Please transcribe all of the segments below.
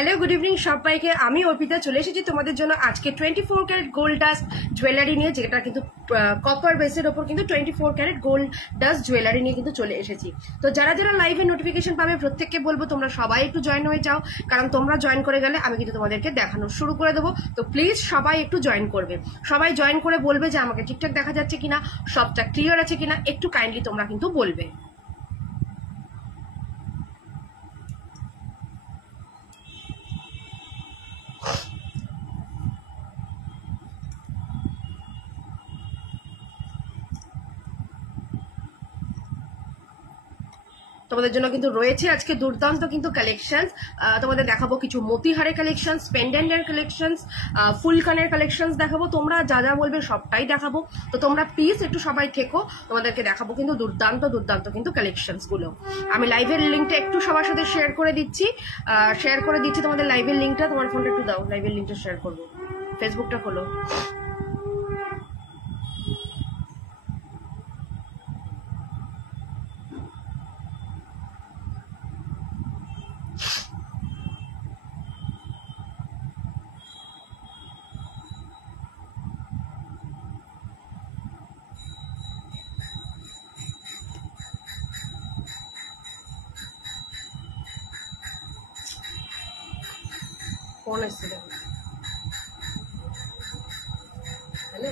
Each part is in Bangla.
হ্যালো গুড ইভিনিং সবাইকে, আমি অর্পিতা চলে এসেছি তোমাদের জন্য আজকে 24 ক্যারেট গোল্ড ডাস্ট জুয়েলারি নিয়ে, যেটা কিন্তু কপার বেসের ওপর কিন্তু 24 ক্যারেট গোল্ড ডাস্ট জুয়েলারি নিয়ে কিন্তু চলে এসেছি। তো যারা যারা লাইভে নোটিফিকেশন পাবে প্রত্যেককে বলবো তোমরা সবাই একটু জয়েন হয়ে যাও, কারণ তোমরা জয়েন করে গেলে আমি কিন্তু তোমাদেরকে দেখানো শুরু করে দেবো। তো প্লিজ সবাই একটু জয়েন করবে, সবাই জয়েন করে বলবে যে আমাকে ঠিকঠাক দেখা যাচ্ছে কিনা, সবটা ক্লিয়ার আছে কিনা, একটু কাইন্ডলি তোমরা কিন্তু বলবে। তোমাদের জন্য কিন্তু রয়েছে আজকে দুর্দান্ত কিন্তু কালেকশনস। তোমাদের দেখাবো কিছু মতিহারের কালেকশনস, পেন্ডেন্টের কালেকশনস, ফুলকানের কালেকশনস দেখাবো। তোমরা যা যা বলবে সবটাই দেখাবো। তো তোমরা প্লিজ একটু সবাই থেকো, তোমাদেরকে দেখাবো কিন্তু দুর্দান্ত দুর্দান্ত কিন্তু কালেকশনস গুলো। আমি লাইভের লিঙ্কটা একটু সবার সাথে শেয়ার করে দিচ্ছি, তোমাদের লাইভের লিঙ্কটা। তোমার ফোনটা একটু দাও, লাইভের লিঙ্কটা শেয়ার করবো। ফেসবুকটা খোলো। ফোন এসেছিল, হ্যালো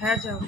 হ্যাঁ যাও।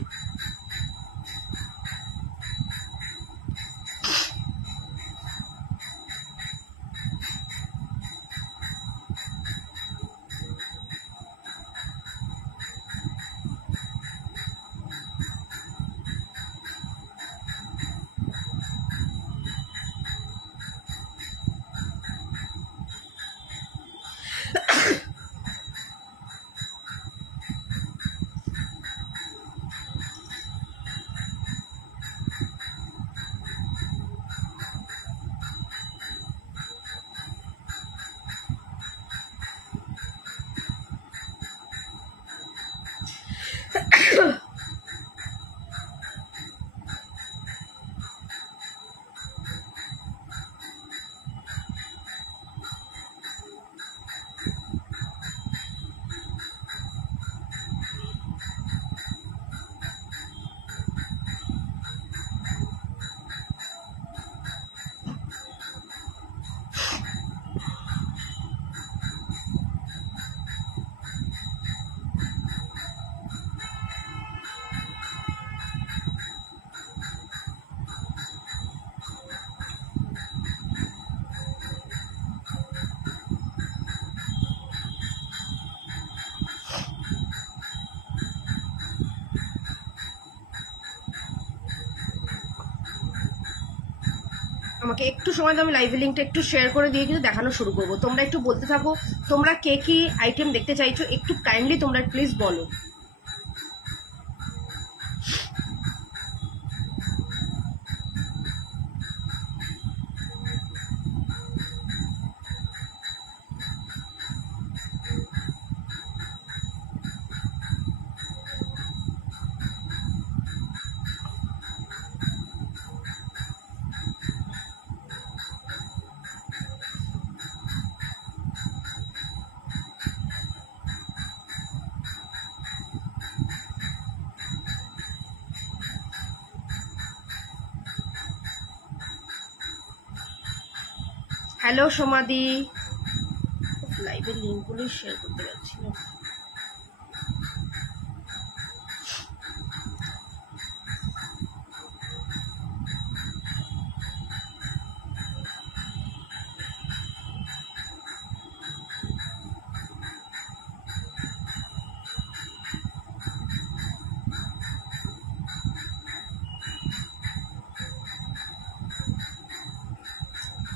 আমাকে একটু সময় দাও, আমি লাইভ লিঙ্কটা একটু শেয়ার করে দিয়ে কিন্তু দেখানো শুরু করবো। তোমরা একটু বলতে থাকো তোমরা কে কি আইটেম দেখতে চাইছো, একটু কাইন্ডলি তোমরা প্লিজ বলো। হ্যালো সমাধি, লাইভের লিঙ্কগুলো শেয়ার করতে পারছি না।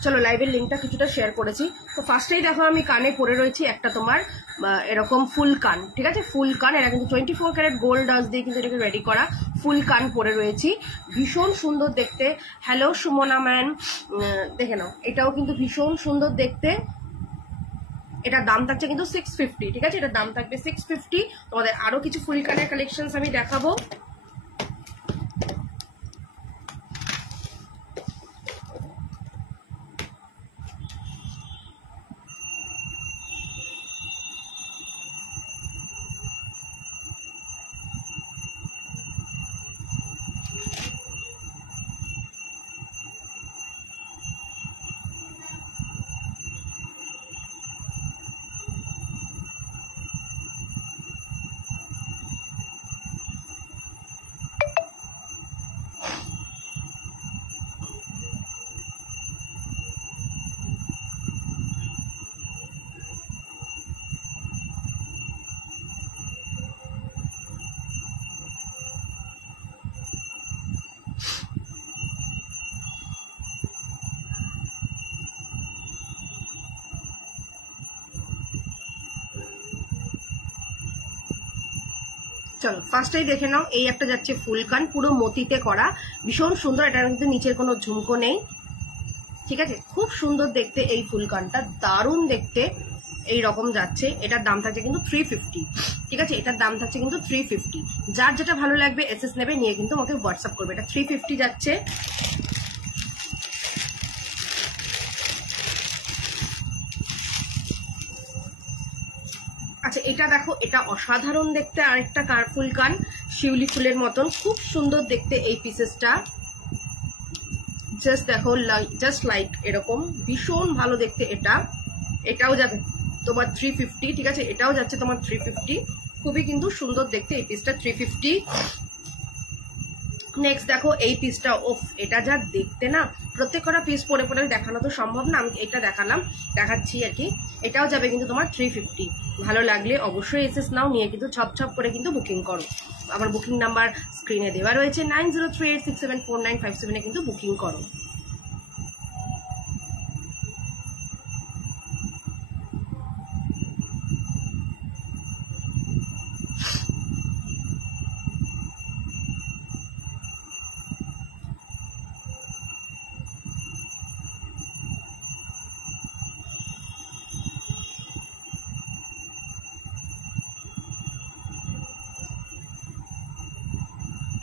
চলো লাইভের লিঙ্কটা কিছুটা শেয়ার করেছি। তো ফার্স্টেই দেখো আমি কানে পরে রয়েছি একটা তোমার এরকম ফুল কান, ঠিক আছে, ফুল কান। এটা কিন্তু 24 ক্যারেট গোল্ড ডাস দিয়ে কিন্তু এটাকে রেডি করা ফুল কান পরে রয়েছি, ভীষণ সুন্দর দেখতে। হ্যালো সুমনা ম্যান, দেখে নাও, এটাও কিন্তু ভীষণ সুন্দর দেখতে। এটার দাম থাকছে কিন্তু 650, ঠিক আছে, এটার দাম থাকবে 650। তোমাদের আরো কিছু ফুল কানের কালেকশন আমি দেখাবো। চলো ফার্স্টেই দেখে নাও, এই একটা যাচ্ছে ফুল কান, পুরো মতিতে করা, ভীষণ সুন্দর। এটার কিন্তু নিচের কোনো ঝুমকো নেই, ঠিক আছে, খুব সুন্দর দেখতে এই ফুল কানটা, দারুণ দেখতে এই রকম যাচ্ছে। এটার দাম থাকছে কিন্তু 350, ঠিক আছে, এটার দাম থাকছে কিন্তু 350। যার যেটা ভালো লাগবে এসএস নেবে, নিয়ে কিন্তু আমাকে হোয়াটসঅ্যাপ করবে। এটা 350 যাচ্ছে। আচ্ছা এটা দেখো, এটা অসাধারণ দেখতে, আরেকটা ফুল কান, শিউলি ফুলের মতন, খুব সুন্দর দেখতে এই পিসেসটা। জাস্ট দেখো, জাস্ট লাইক এরকম, ভীষণ ভালো দেখতে এটা। এটাও যাবে তোমার 350, ঠিক আছে, এটাও যাচ্ছে তোমার 350, খুবই কিন্তু সুন্দর দেখতে এই পিসটা, 350। নেক্সট দেখো এই পিসটা, ওফ, এটা যা দেখতে না, প্রত্যেকটা পিস পরে পরে দেখানো তো সম্ভব না, আমি এটা দেখাচ্ছি আর কি। এটাও যাবে কিন্তু তোমার 350। ভালো লাগলে অবশ্যই এসএস নাও, নিয়ে কিন্তু ছপ ছপ করে কিন্তু বুকিং করো। আমার বুকিং নাম্বার স্ক্রিনে দেওয়া রয়েছে, 9038674957 কিন্তু বুকিং করো।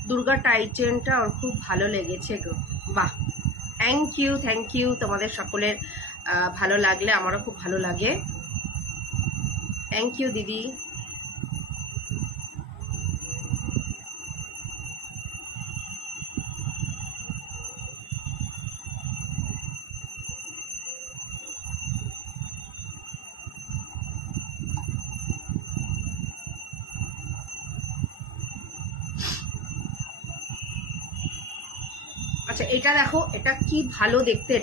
দুর্গা টাইটেনটা ওর খুব ভালো লেগেছে গো, বাহ, থ্যাংক ইউ। তোমাদের সকলের ভালো লাগলে আমারও খুব ভালো লাগে, থ্যাংক ইউ দিদি। আচ্ছা এটা দেখো, এটা কি ভালো দেখতে,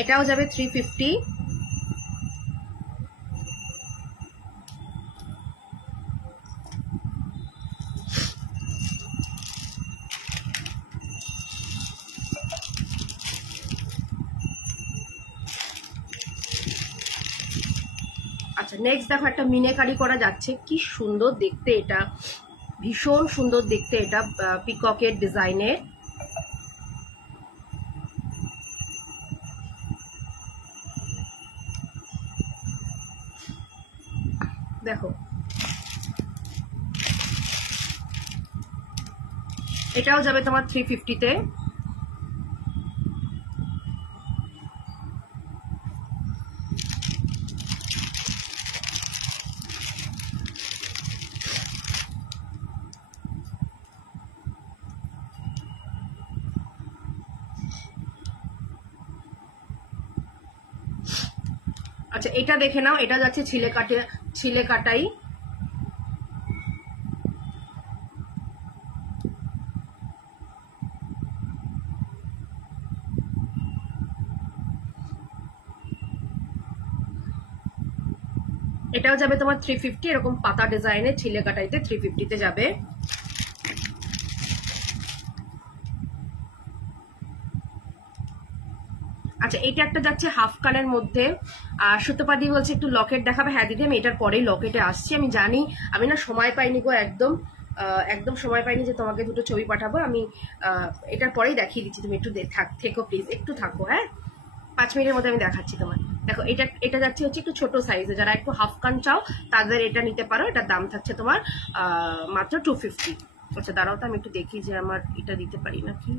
এটাও যাবে 350। আচ্ছা নেক্সট দেখো, একটা মিনাকারি করা যাচ্ছে, কি সুন্দর দেখতে এটা, ভীষণ সুন্দর দেখতে এটা, পিককের ডিজাইনের। দেখো এটাও যাবে তোমার 350-তে। আচ্ছা এটা দেখে নাও, এটা যাচ্ছে ছিলে কাটাই। এটাও যাবে তোমার 350, এরকম পাতা ডিজাইনের ছিলে কাটাইতে 350-তে যাবে। আচ্ছা এটা একটা যাচ্ছে হাফ কানের মধ্যে। সুতোপাদি বলছে একটু লকেট দেখাবে। হ্যাঁ দিদি আমি এটার পরেই লকেটে আসছি। আমি জানি আমি না সময় পাইনি গো, একদম সময় পাইনি যে তোমাকে দুটো ছবি পাঠাবো। আমি এটার পরেই দেখিয়ে দিচ্ছি, তুমি একটু থেকো প্লিজ, একটু থাকো। হ্যাঁ 5 মিনিটের মধ্যে আমি দেখাচ্ছি তোমার। দেখো এটা যাচ্ছে হচ্ছে একটু ছোট সাইজে, যারা একটু হাফ কান চাও তাদের এটা নিতে পারো। এটার দাম থাকছে তোমার মাত্র 250। আচ্ছা দাঁড়াও তো আমি একটু দেখি যে আমার এটা দিতে পারি নাকি।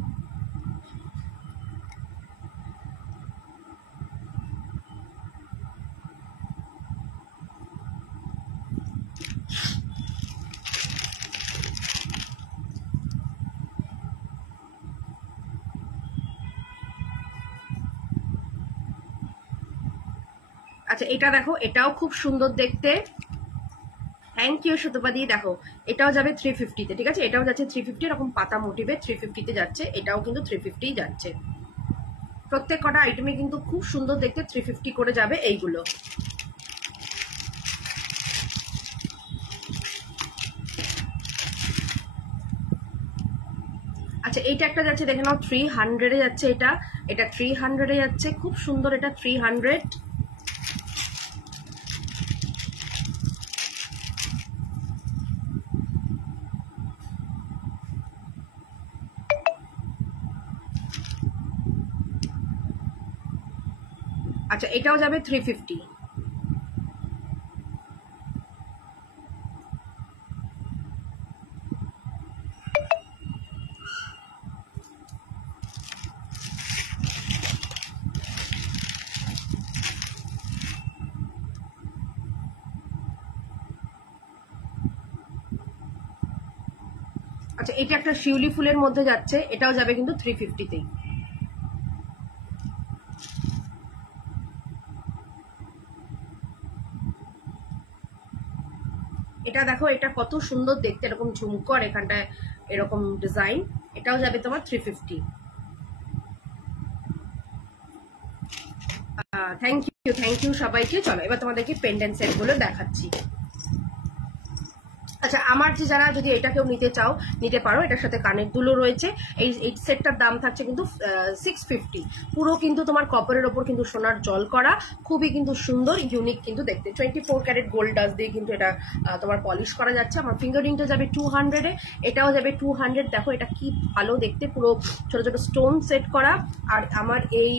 আচ্ছা এটা দেখো, এটাও খুব সুন্দর দেখতে। থ্যাংক ইউ সুতোপাদি। দেখো এটাও যাবে 350-তে, ঠিক আছে? এটাও যাচ্ছে 350, এরকম পাতা মোটিভে 350-তে যাচ্ছে। এটাও কিন্তু 350 যাচ্ছে। প্রত্যেক কটা আইটেমে কিন্তু খুব সুন্দর দেখতে 350 করে যাবে এইগুলো। আচ্ছা এইটা একটা যাচ্ছে দেখে নাও 300-এ যাচ্ছে। এটা 300-এ যাচ্ছে, খুব সুন্দর। এটা 300। আচ্ছা এটাও যাবে 350। আচ্ছা এটা একটা শিউলি ফুলের মধ্যে যাচ্ছে, এটাও যাবে কিন্তু 350-তেই। এটা দেখো, এটা কত সুন্দর দেখতে, এরকম ঝুমকো আর এখানটায় এরকম ডিজাইন। এটাও যাবে তোমার 350। থ্যাংক ইউ সবাইকে। চলো এবার তোমাদেরকে পেন্ডেন্ট সেট গুলো দেখাচ্ছি। আচ্ছা আমার যে যারা যদি এটা কেউ নিতে চাও নিতে পারো। এটার সাথে কানের দুলও রয়েছে। এই সেটটার দাম থাকছে কিন্তু 650। পুরো কিন্তু তোমার কপারের ওপর কিন্তু সোনার জল করা, খুবই কিন্তু সুন্দর ইউনিক কিন্তু দেখতে। 24 ক্যারেট গোল্ড ডাস্ট দিয়ে কিন্তু এটা তোমার পলিশ করা যাচ্ছে। আমার ফিঙ্গারিংটা যাবে 200-এ, এটাও যাবে 200। দেখো এটা কি ভালো দেখতে, পুরো ছোট ছোট স্টোন সেট করা। আর আমার এই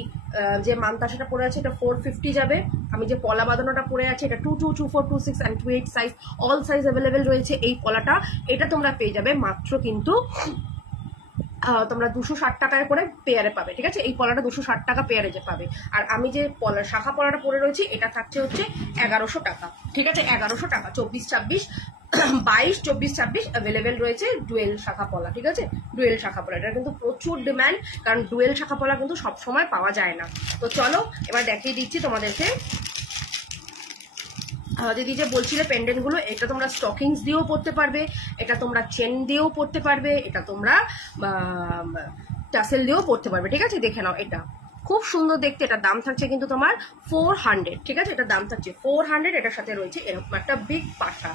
যে মানতাসাটা পরে আছে এটা 450 যাবে। আমি যে পলা বাঁধানোটা পরে আছে এটা 22, 24, 26 and 28 size, all size available রয়েছে। এই পলাটা এটা তোমরা পেয়ে যাবে মাত্র কিন্তু তোমরা 260 টাকায় করে পেয়ারে পাবে, ঠিক আছে? এই পলাটা 260 টাকা পেয়ারে যে পাবে। আর আমি যে শাখা পলাটা পরে রয়েছি এটা থাকছে হচ্ছে 1100 টাকা, ঠিক আছে? 1100 টাকা। 24, 26, 22, 24, 26 অ্যাভেলেবেল রয়েছে ডুয়েল শাখা পলা, ঠিক আছে? ডুয়েল শাখা পলা এটা কিন্তু প্রচুর ডিমান্ড, কারণ ডুয়েল শাখা পলা কিন্তু সবসময় পাওয়া যায় না। তো চলো এবার দেখিয়ে দিচ্ছি তোমাদেরকে। দিদি যে বলছিলে পেন্ডেন্ট গুলো, এটা তোমরা স্টকিংস দিয়েও পরতে পারবে, এটা তোমরা চেন দিয়েও পরতে পারবে, এটা তোমরা টাসেল দিয়েও পরতে পারবে, ঠিক আছে? দেখে নাও এটা খুব সুন্দর দেখতে। এটার দাম থাকছে কিন্তু তোমার 400, ঠিক আছে? এটার দাম থাকছে 400। এটার সাথে রয়েছে এরকম একটা বিগ পাশা।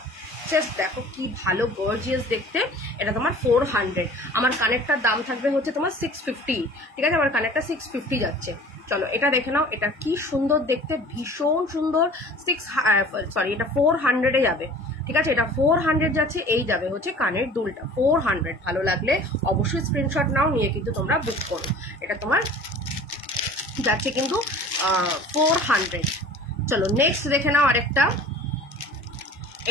জাস্ট দেখো কি ভালো গর্জিয়াস দেখতে। এটা তোমার 400। আমার কানেরটার দাম থাকবে হচ্ছে তোমার 650, ঠিক আছে? আমার কানেরটা 650 যাচ্ছে। চলো এটা দেখে নাও, এটা কি সুন্দর দেখতে, ভীষণ সুন্দর। এটা 400-এ যাবে, ঠিক আছে? এটা 400 যাচ্ছে। এই যাবে হচ্ছে কানের দুলটা 400। ভালো লাগলে অবশ্যই স্ক্রিনশট নাও, নিয়ে কিন্তু তোমরা বুক করো। এটা তোমার যাচ্ছে কিন্তু 400। চলো নেক্সট দেখে নাও আরেকটা।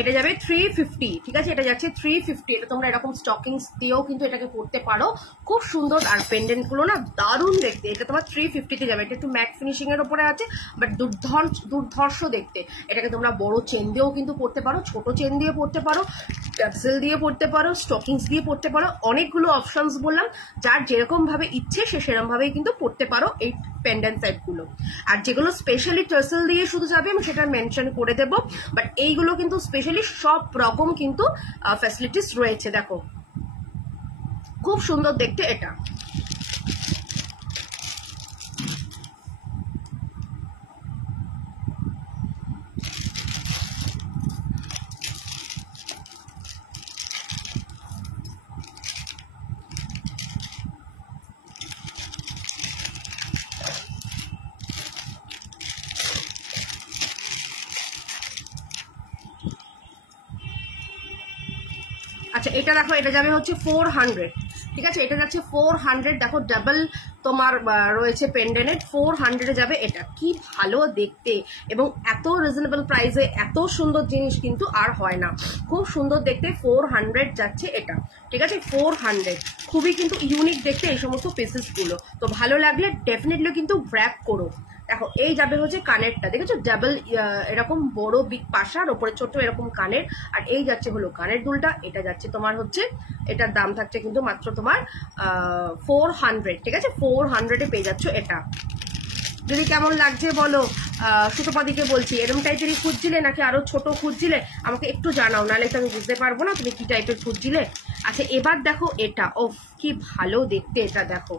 এটা যাবে 350, ঠিক আছে? এটা যাচ্ছে 350। এটা তোমরা এরকম স্টকিংস দিয়েও কিন্তু এটাকে পরতে পারো, খুব সুন্দর। আর পেন্ডেন্ট গুলো না দারুণ দেখতে। এটা তোমার 350-তে যাবে। এটা একটু ম্যাট ফিনিশিং এর উপরে আছে, বাট দুর্ধর্ষ দেখতে। এটাকে তোমরা বড় চেন দিয়েও কিন্তু পরতে পারো, ছোট চেন দিয়ে পরতে পারো, টাসেল দিয়ে পরতে পারো, স্টকিংস দিয়ে পরতে পারো। অনেকগুলো অপশনস বললাম, যার যেরকম ভাবে ইচ্ছে সে সেরকম ভাবেই কিন্তু পরতে পারো এই পেন্ডেন্ট সেটগুলো। আর যেগুলো স্পেশালি টার্সেল দিয়ে শুধু যাবে আমি সেটা মেনশন করে দেবো, বাট এইগুলো কিন্তু স্পেশালি সব রকম কিন্তু ফ্যাসিলিটিস রয়েছে। দেখো খুব সুন্দর দেখতে এটা। আচ্ছা এটা দেখো, এটা যাবে হচ্ছে 400, ঠিক আছে, এটা যাচ্ছে 400। দেখো ডাবল তোমার রয়েছে পেন্ডেন্ট, 400 যাবে। এটা কি ভালো দেখতে, এবং এত রিজনেবল প্রাইসে এত সুন্দর জিনিস কিন্তু আর হয় না। খুব সুন্দর দেখতে, 400 যাচ্ছে এটা, ঠিক আছে, 400। খুবই কিন্তু ইউনিক দেখতে এই সমস্ত পিসেসগুলো। তো ভালো লাগলে ডেফিনেটলি কিন্তু গ্র্যাব করো। দেখো এই যাবে হচ্ছে কানেরটা, দেখেছো ডাবল এরকম বড় বিগ পাশার ওপরে ছোট এরকম কানের। আর এই যাচ্ছে হলো কানের দুলটা, এটা যাচ্ছে তোমার হচ্ছে, এটার দাম থাকছে কিন্তু মাত্র তোমার 400, ঠিক আছে, 400-এ পেয়ে যাচ্ছ এটা। যদি কেমন লাগছে বলো, সুতোপাদিকে বলছি এরকম টাইপেরই খুঁজছিলে নাকি আরো ছোট খুঁজছিলে আমাকে একটু জানাও, নাহলে তো আমি বুঝতে পারবো না তুমি কি টাইপের খুঁজছিলে। আচ্ছা এবার দেখো এটা, ওফ কি ভালো দেখতে এটা। দেখো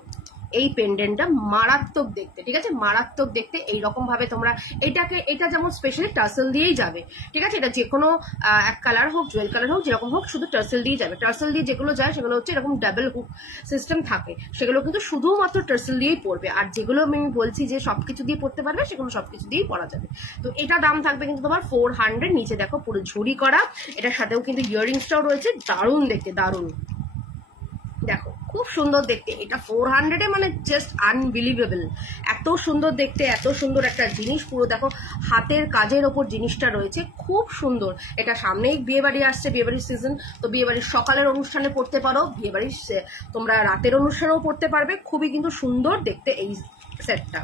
এই পেন্ডেন্টটা মারাত্মক দেখতে, ঠিক আছে, মারাত্মক দেখতে। এইরকম ভাবে তোমরা এটাকে, এটা যেমন স্পেশালি টার্সেল দিয়েই যাবে, ঠিক আছে, এটা যে কোনো এক কালার হোক, জুয়েল কালার হোক, যেরকম হোক, শুধু টার্সেল দিয়ে যাবে। টার্সেল দিয়ে যেগুলো যায় সেগুলো হচ্ছে এরকম ডাবল হুক সিস্টেম থাকে, সেগুলো কিন্তু শুধুমাত্র টার্সেল দিয়েই পড়বে। আর যেগুলো আমি বলছি যে সবকিছু দিয়ে পড়তে পারবে, সেগুলো সবকিছু দিয়েই পড়া যাবে। তো এটা দাম থাকবে কিন্তু তোমার 400। নিচে দেখো পুরো ঝুড়ি করা, এটার সাথেও কিন্তু ইয়াররিংসটাও রয়েছে, দারুণ দেখতে, দারুণ। দেখো খুব সুন্দর দেখতে এটা, 400-এ মানে জাস্ট আনবিলিভেবল। এত সুন্দর দেখতে, এত সুন্দর একটা জিনিস। পুরো দেখো হাতের কাজের ওপর জিনিসটা রয়েছে, খুব সুন্দর। এটা সামনেই বিয়ে বাড়ি আসছে, বিয়ে বাড়ির সিজন, তো বিয়ে বাড়ির সকালের অনুষ্ঠানে পড়তে পারো, বিয়ে বাড়ির তোমরা রাতের অনুষ্ঠানেও পড়তে পারবে। খুবই কিন্তু সুন্দর দেখতে এই সেটটা।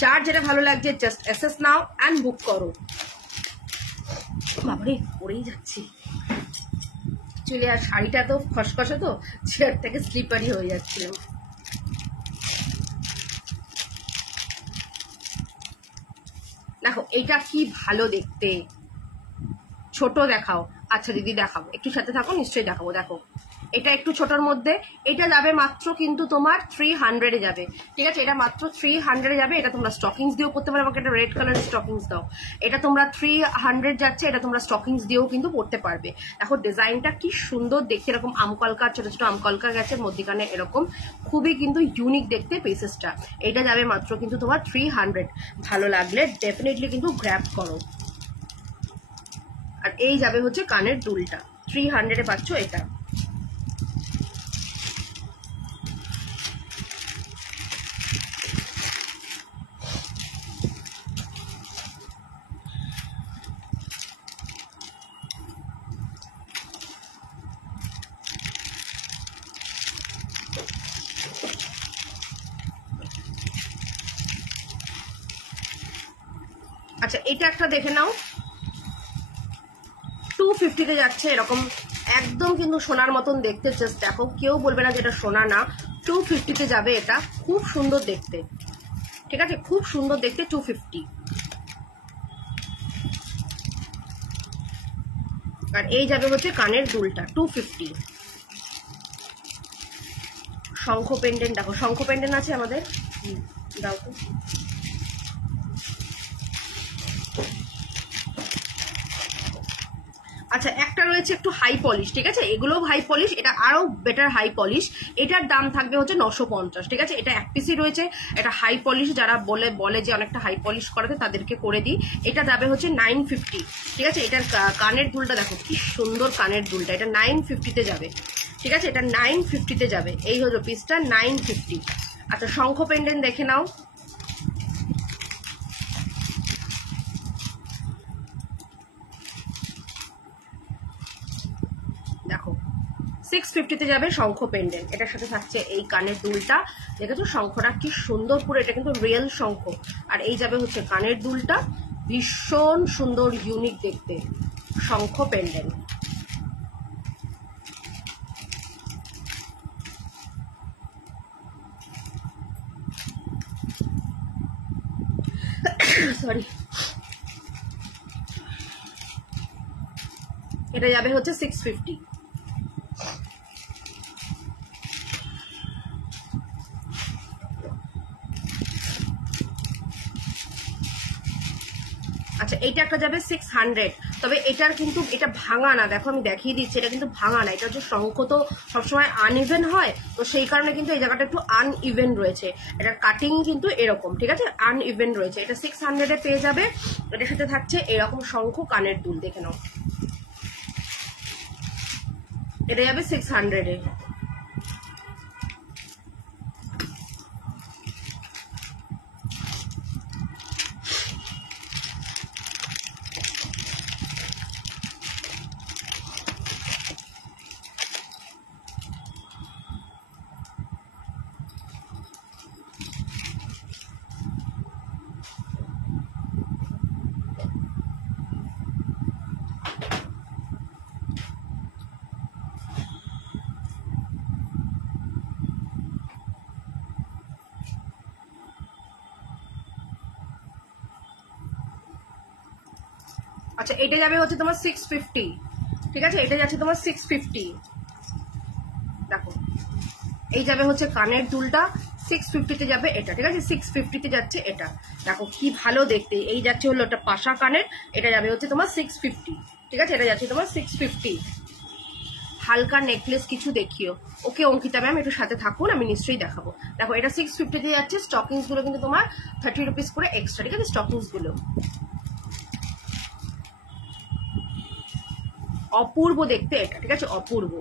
যার যেটা ভালো লাগছে just SS now and book করো। বাবারে পড়েই যাচ্ছি চলে, আর শাড়িটা তো খসখসে, তো চেয়ার থেকে স্লিপারি হয়ে যাচ্ছিল। দেখো এইটা কি ভালো দেখতে, ছোট দেখাও। আচ্ছা দিদি দেখাবো, একটু সাথে থাকো, নিশ্চয়ই দেখাবো। দেখো এটা একটু ছোটর মধ্যে, এটা যাবে মাত্র কিন্তু তোমার 300-এ যাবে, ঠিক আছে, এটা মাত্র 300-এ যাবে। এটা তোমরা স্টকিংস দিয়েও পড়তে পারো, আমাকে একটা রেড কালারের স্টকিংস দাও। এটা তোমরা 300 যাচ্ছে, এটা তোমরা স্টকিংস দিয়েও কিন্তু পড়তে পারবে। দেখো ডিজাইনটা কি সুন্দর দেখতে, এরকম আমকলকা, ছোট ছোট আমকলকা গেছে মধ্যিখানে এরকম, খুবই কিন্তু ইউনিক দেখতে পিসেসটা। এটা যাবে মাত্র কিন্তু তোমার 300। ভালো লাগলে ডেফিনেটলি কিন্তু গ্র্যাব করো। আর এই যাবে হচ্ছে কানের দুলটা, 300-এ পাচ্ছ এটা। আচ্ছা এটা একটা দেখে নাও, 250-তে যাচ্ছে এরকম, একদম কিন্তু সোনার মতন দেখতে। জাস্ট দেখো, কেউ বলবে না যেটা সোনা না, 250-তে যাবে এটা। খুব সুন্দর দেখতে, ঠিক আছে, খুব সুন্দর দেখতে, 250। আর এই যাবে হচ্ছে কানের দুলটা, 250। শঙ্খ পেন্ডেন্ট, দেখো শঙ্খ পেন্ডেন্ট আছে আমাদের, দাও তো। আচ্ছা একটা রয়েছে একটু হাই পলিশ, ঠিক আছে, এগুলোও হাই পলিশ, এটা আরো বেটার হাই পলিশ। এটার দাম থাকবে হচ্ছে 950, ঠিক আছে। এটা এক পিসি রয়েছে, এটা হাই পলিশ, যারা বলে যে অনেকটা হাই পলিশ করাতে তাদেরকে করে দিই। এটা যাবে হচ্ছে 950, ঠিক আছে। এটার কানের দুলটা দেখো কি সুন্দর, কানের দুলটা এটা 950-তে যাবে, ঠিক আছে, এটা 950-তে যাবে। এই হলো পিসটা 950। আচ্ছা শঙ্খ পেন্ডেন্ট দেখে নাও, দেখো 650-তে যাবে শঙ্খ পেন্ডেন্ট। এটার সাথে থাকছে এই কানের দুলটা, দেখেছো শঙ্খটা কি সুন্দর করে, এটা কিন্তু রিয়েল শঙ্খ। আর এই যাবে হচ্ছে কানের দুলটা, ভীষণ সুন্দর ইউনিক দেখতে শঙ্খ পেন্ডেন্ট। সরি, এটা যাবে হচ্ছে 650। আচ্ছা এইটা একটা যাবে 600, তবে এটার কিন্তু এটা ভাঙা না, দেখো আমি দেখিয়ে দিচ্ছি, এটা কিন্তু ভাঙা না, এটা হচ্ছে শঙ্খ তো সবসময় আনইভেন হয়, তো সেই কারণে কিন্তু এই জায়গাটা একটু আনইভেন রয়েছে, এটার কাটিং কিন্তু এরকম, ঠিক আছে, আনইভেন রয়েছে। এটা 600-এ পেয়ে যাবে। এটার সাথে থাকছে এরকম শঙ্খ কানের দুল, দেখে নাও, এটা যাবে 600-এ। আচ্ছা এটা যাবে হচ্ছে তোমার 650, ঠিক আছে, এটা যাচ্ছে তোমার 650। দেখো এই যাবে হচ্ছে কানের দুলটা 650-তে যাবে এটা, ঠিক আছে, 650-তে যাচ্ছে এটা। দেখো কি ভালো দেখতে, এই যাচ্ছে হলো একটা পাশা কানের, এটা যাবে হচ্ছে তোমার 650, ঠিক আছে, এটা যাচ্ছে তোমার 650। হালকা নেকলেস কিছু দেখিও। ওকে অঙ্কিতা ম্যাম একটু সাথে থাকুন, আমি নিশ্চয়ই দেখাবো। দেখো এটা 650-তে যাচ্ছে, স্টকিংস গুলো কিন্তু তোমার 30 রুপিস করে এক্সট্রা, ঠিক আছে, স্টকিংস গুলো অপূর্ব দেখতে এটা, ঠিক আছে, অপূর্ব।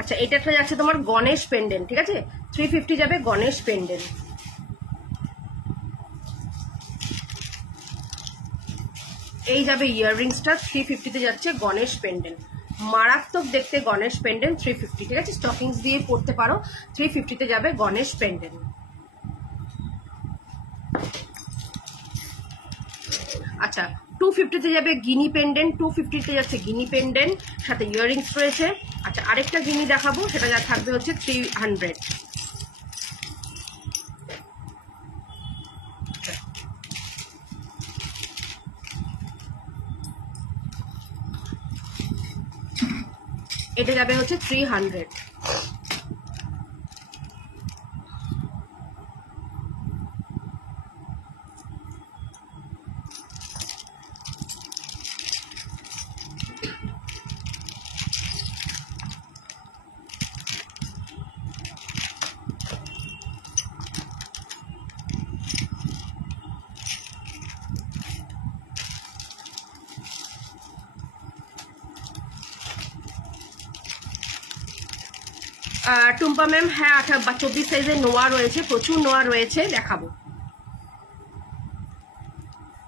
আচ্ছা এটা একটা যাচ্ছে তোমার গণেশ পেন্ডেন্ট, ঠিক আছে, 350 যাবে গণেশ পেন্ডেন্ট। এই যাবে ইয়াররিংসটা 350-তে যাচ্ছে গণেশ পেন্ডেন্ট, মারাত্মক দেখতে গণেশ পেন্ডেন্ট 350, ঠিক আছে, স্টকিংস দিয়ে পড়তে পারো, 350-তে যাবে গণেশ পেন্ডেন্ট। আচ্ছা 250-তে যাবে গিনি পেন্ডেন্ট, 250-তে যাচ্ছে গিনি পেন্ডেন্ট, সাথে ইয়াররিংস রয়েছে। আচ্ছা আরেকটা গিনি দেখাবো, সেটা যা থাকবে হচ্ছে 300। এটা যাবে হচ্ছে 300। টুম্পা ম্যাম হ্যাঁ 24 সাইজের নোয়া রয়েছে, প্রচুর নোয়া রয়েছে, দেখাবো।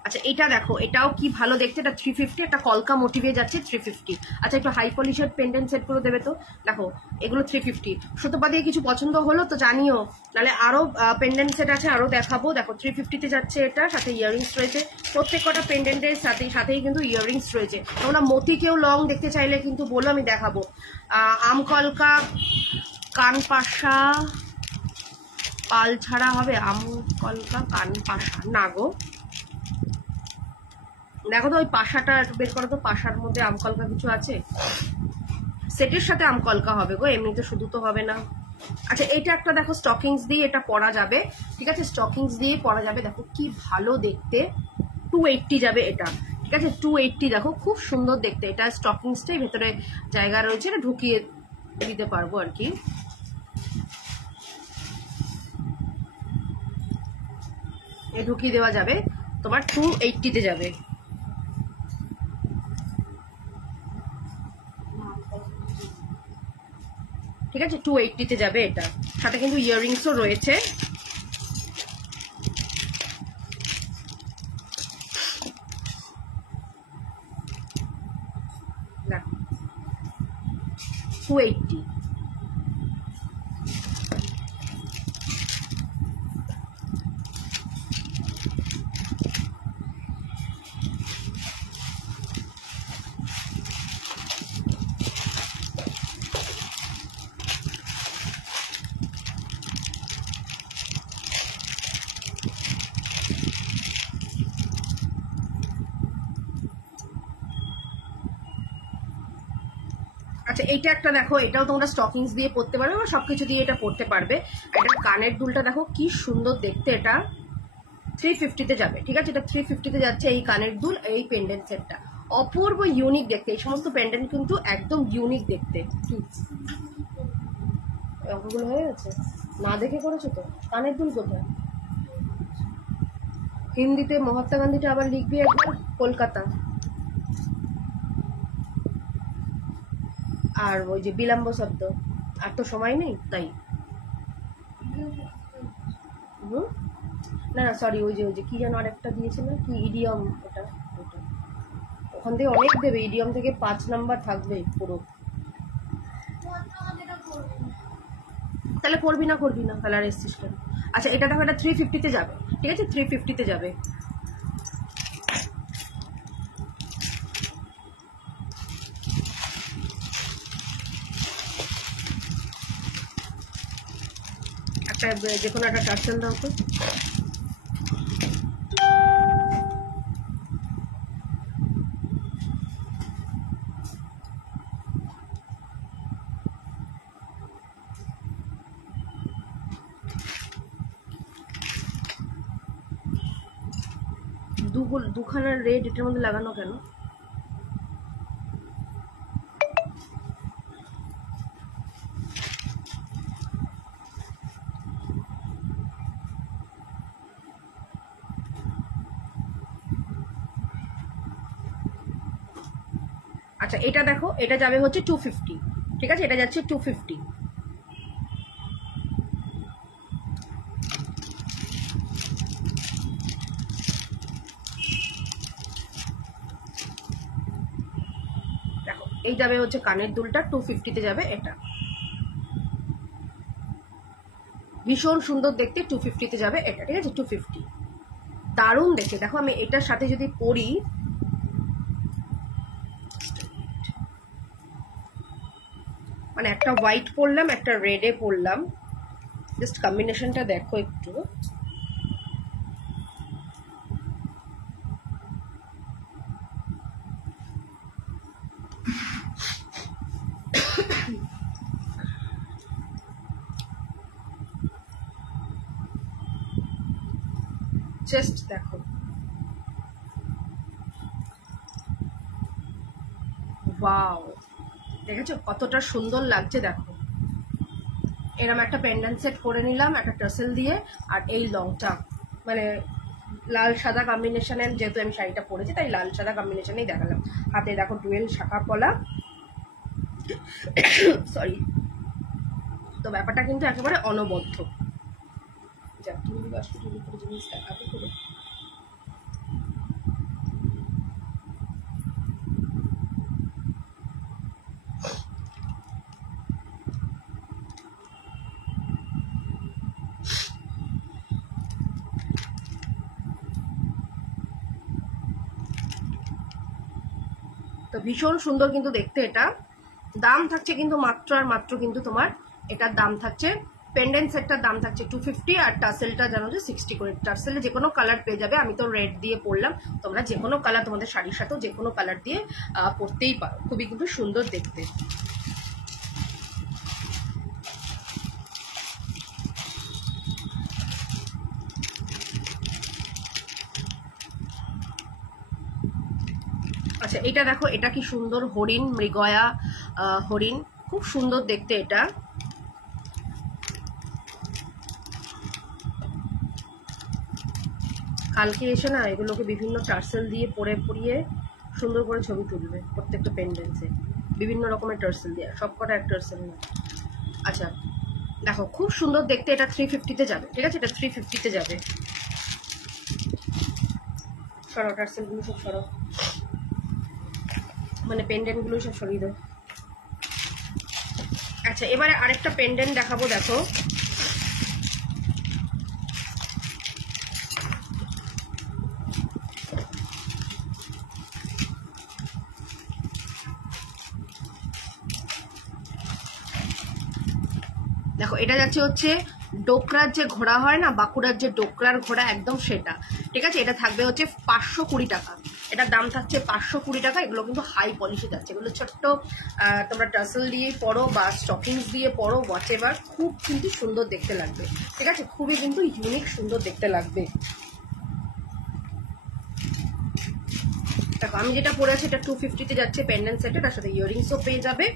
আচ্ছা এটা দেখো, এটাও কি ভালো দেখতে, এটা 350, এটা কলকা মোটিভে যাচ্ছে 350। আচ্ছা একটু হাই পলিশের পেন্ডেন্ট সেট করে দেবে তো। দেখো এগুলো 350। সুতপা দিয়ে কিছু পছন্দ হলো তো জানিও, নাহলে আরো পেন্ডেন্ট সেট আছে, আরো দেখাবো। দেখো 350-তে যাচ্ছে এটা, সাথে ইয়াররিংস রয়েছে, প্রত্যেক কটা পেন্ডেন্টের সাথেই কিন্তু ইয়াররিংস রয়েছে। তোমরা মতি কেউ লং দেখতে চাইলে কিন্তু বলো, আমি দেখাবো। আমকলকা কান পাশা পাল ছাড়া হবে, আমকলকা কান পাশা না গো, দেখো তো ওই পাশাটা বের করো তো, পাশার মধ্যে আমকলকা কিছু আছে, সেটের সাথে আমকলকা হবে গো, এমনিতে শুধু তো হবে না। আচ্ছা এটা একটা দেখো স্টকিংস দিয়ে এটা পরা যাবে, ঠিক আছে, স্টকিংস দিয়ে পরা যাবে, দেখো কি ভালো দেখতে, 280 যাবে এটা, ঠিক আছে? 280 দেখো, খুব সুন্দর দেখতে। এটা স্টকিংসটাই ভেতরে জায়গা রয়েছে, এটা ঢুকিয়ে দিতে পারবো আর কি। ঢুকিয়ে দেওয়া যাবে, তোমার 280-তে যাবে। ঠিক আছে, 280-তে যাবে এটা। সাথে কিন্তু ইয়াররিংসও রয়েছে। না, 280। আচ্ছা, এইটা একটা দেখো, এটাও তোমরা স্টকিংস দিয়ে পরতে পারবে বা সবকিছু দিয়ে এটা পরতে পারবে। এটা কানের দুলটা দেখো কি সুন্দর দেখতে, এটা 350-তে যাবে। ঠিক আছে, এটা 350-তে যাচ্ছে এই কানের দুল, এই পেন্ডেন্ট সেটটা অপূর্ব ইউনিক দেখতে। এই সমস্ত পেন্ডেন্ট কিন্তু একদম ইউনিক দেখতে। অঙ্কগুলো হয়ে গেছে, না দেখে করেছো তো? কানের দুল কোথায়? হিন্দিতে মহাত্মা গান্ধীটা আবার লিখবি একবার, কলকাতা। আর ওই যে বিলম্ব শব্দ, আর তো সময় নেই তাই। না না সরি, ওই যে কি যেন আরেকটা দিয়েছিল, কি ইডিয়ম, ওটা ওখান থেকে অনেক দেবে, ইডিয়ম থেকে 5 নাম্বার থাকবে পুরো। তাহলে করবি না কালার এসছিস কেন? আচ্ছা, এটা দেখো, এটা 350-তে যাবে। ঠিক আছে, 350-তে যাবে। একটা যে কোনো একটা টার্সেল দাও তো। দুখানা রেড এটার মধ্যে লাগানো কেন? আচ্ছা, এটা দেখো, এটা যাবে হচ্ছে 250। ঠিক আছে, এটা যাচ্ছে 250। দেখো, এই যাবে হচ্ছে কানের দুলটা, 250-তে যাবে এটা। ভীষণ সুন্দর দেখতে, 250-তে যাবে এটা। ঠিক আছে, 250 দারুণ দেখতে। দেখো, আমি এটার সাথে যদি পরি, মানে একটা হোয়াইট পরলাম, একটা রেডে পরলাম, জাস্ট কম্বিনেশনটা দেখো একটু। চেস্ট দেখো, ওয়াও, দেখেছো কতটা সুন্দর লাগছে? দেখো, এরকম একটা পেন্ডেন্ট সেট করে নিলাম একটা টাসেল দিয়ে, আর এই লংটা মানে লাল সাদা কম্বিনেশনের, যেহেতু আমি শাড়িটা পরেছি তাই লাল সাদা কম্বিনেশনেই দেখালাম। হাতে দেখো ডুয়েল শাখা পলা, সরি। তো ব্যাপারটা কিন্তু একেবারে অনবদ্য। জিনিস দেখাবে করে। তো ভীষণ সুন্দর কিন্তু দেখতে এটা। দাম থাকছে কিন্তু মাত্র আর মাত্র কিন্তু তোমার এটার দাম থাকছে, পেন্ডেন্ট সেটটার দাম থাকছে 250, আর টাসেলটা জানো যে 60 করে। টাসেলে যে কোনো কালার পেয়ে যাবে। আমি তো রেড দিয়ে পরলাম, তোমরা যে কোনো কালার তোমাদের শাড়ির সাথেও যে কোনো কালার দিয়ে পরতেই পারো, খুবই কিন্তু সুন্দর দেখতে। আচ্ছা এটা দেখো, এটা কি সুন্দর হরিণ, মৃগয়া হরিণ, খুব সুন্দর দেখতে এটা। কালকে এসে না এগুলোকে বিভিন্ন টার্সেল দিয়ে পরিয়ে সুন্দর করে ছবি তুলবে প্রত্যেকটা পেন্ডেন্টসে, বিভিন্ন রকমের টার্সেল দিয়ে, সবকটা এক টার্সেল না। আচ্ছা দেখো খুব সুন্দর দেখতে, এটা 350-তে যাবে, ঠিক আছে, এটা 350-তে যাবে। সরো টার্সেলগুলো সব সরো, মানে পেন্ডেন্টগুলো সব সরিয়ে দাও। আচ্ছা এবারে আরেকটা পেন্ডেন্ট দেখাবো, দেখো দেখো এটা যাচ্ছে হচ্ছে ডোকরার যে ঘোড়া হয় না, বাঁকুড়ার যে ডোকরার ঘোড়া একদম সেটা, ঠিক আছে। এটা থাকবে হচ্ছে 520 টাকা, এটার দাম থাকছে 520 টাকা। এগুলো কিন্তু হাই পলিশে যাচ্ছে, এগুলো ছোট্ট তোমরা টাসেল দিয়ে পরো বা স্টকিংস দিয়ে পরো, হোয়াট এভার, খুব কিন্তু সুন্দর দেখতে লাগবে, ঠিক আছে, খুবই কিন্তু ইউনিক সুন্দর দেখতে লাগবে। দেখো আমি যেটা পরে আছি এটা 250-তে যাচ্ছে পেন্ডেন্ট সেটে, তার সাথে ইয়াররিংসও পেয়ে যাবে।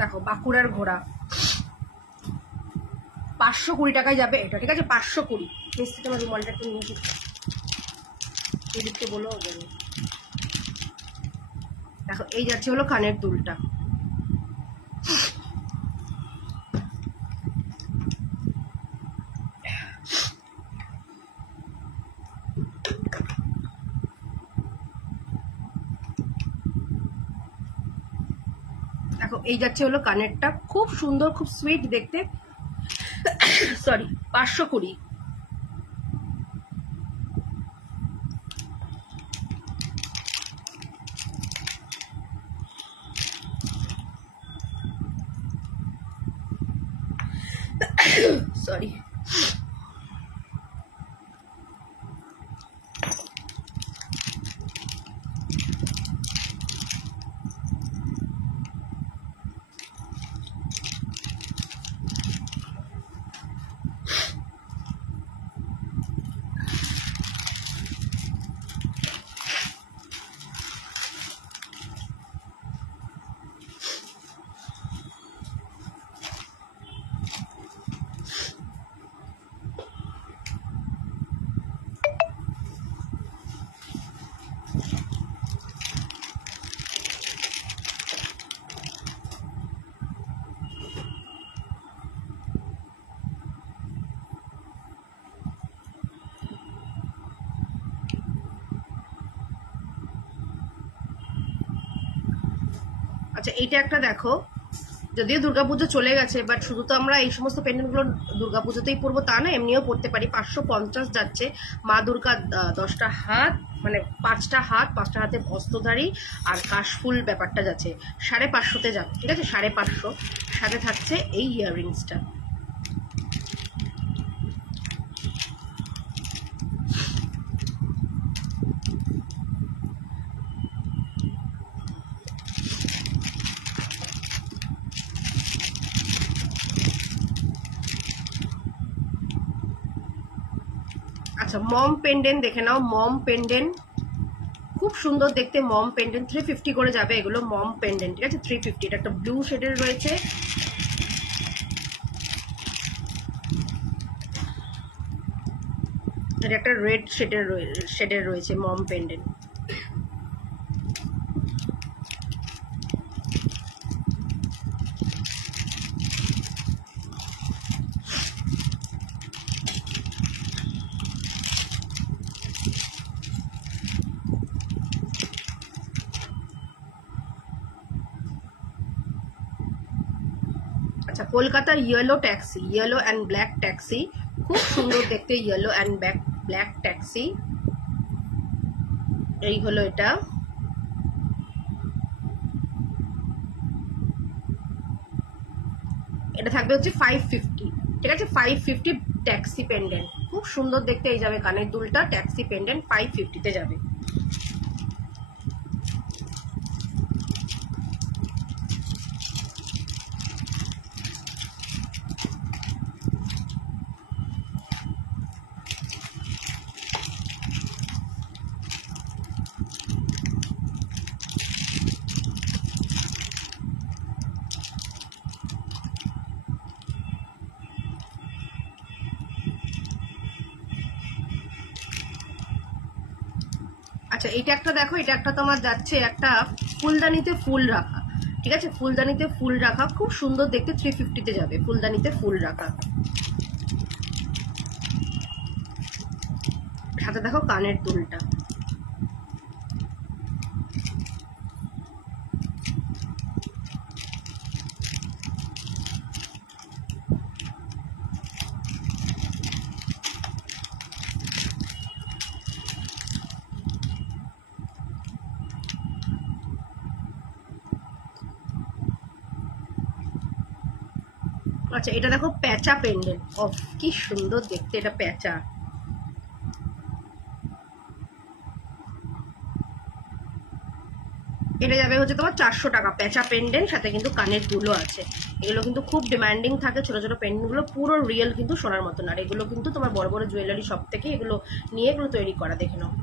দেখো বাঁকুড়ার ঘোড়া 520 টাকায় যাবে এটা, ঠিক আছে, 520। নিচ থেকে আমার রুমালটা একটু নিয়ে এদিককে বলো। দেখো এই যাচ্ছে হলো কানের দুলটা, দেখো এই যাচ্ছে হলো কানেরটা, খুব সুন্দর খুব সুইট দেখতে। সরি 520। সরি আচ্ছা এইটা একটা দেখো, যদিও দুর্গাপুজো চলে গেছে, বাট শুধু তো আমরা এই সমস্ত পেন্ডেন্টগুলো দুর্গাপুজোতেই পরবো তা না, এমনিও পরতে পারি। 550 যাচ্ছে। মা দুর্গা 10টা হাত, মানে 5টা হাতে অস্ত্রধারী আর কাশফুল ব্যাপারটা যাচ্ছে 550-তে যাবে, ঠিক আছে, 550। সাথে থাকছে এই ইয়াররিংসটা। আচ্ছা মম পেন্ডেন্ট দেখে নাও, মম পেন্ডেন্ট খুব সুন্দর দেখতে, মম পেন্ডেন্ট 350 করে যাবে এগুলো, মম পেন্ডেন্ট, ঠিক আছে, 350। এটা একটা ব্লু শেডের রয়েছে, এটা একটা রেড শেডের রয়েছে মম পেন্ডেন্ট। আচ্ছা, কলকাতার yellow taxi, yellow and black taxi, খুব সুন্দর দেখতে ইয়েলো অ্যান্ড ব্ল্যাক ট্যাক্সি। এই হলো এটা। এটা থাকবে হচ্ছে 550, ঠিক আছে, 550 ট্যাক্সি পেন্ডেন্ট, খুব সুন্দর দেখতে। এই যাবে কানের দুলটা, ট্যাক্সি পেন্ডেন্ট 550 তে যাবে। আচ্ছা, এটা একটা দেখো, এটা একটা তোমার যাচ্ছে একটা ফুলদানিতে ফুল রাখা, ঠিক আছে, ফুলদানিতে ফুল রাখা, খুব সুন্দর দেখতে, 350 তে যাবে, ফুলদানিতে ফুল রাখা। সাথে দেখো কানের দুলটা। আচ্ছা, এটা দেখো প্যাঁচা পেন্ডেন্ট, অফ কি সুন্দর দেখতে, এটা প্যাঁচা। এটা যাবে হচ্ছে তোমার 400 টাকা, প্যাঁচা পেন্ডেন্ট, সাথে কিন্তু কানের দুলও আছে। এগুলো কিন্তু খুব ডিমান্ডিং থাকে, ছোট ছোট পেন্ডেন্ট গুলো, পুরো রিয়েল কিন্তু সোনার মতন। আর এগুলো কিন্তু তোমার বড় বড় জুয়েলারি শপ থেকে এগুলো নিয়ে এগুলো তৈরি করা, দেখে নাও।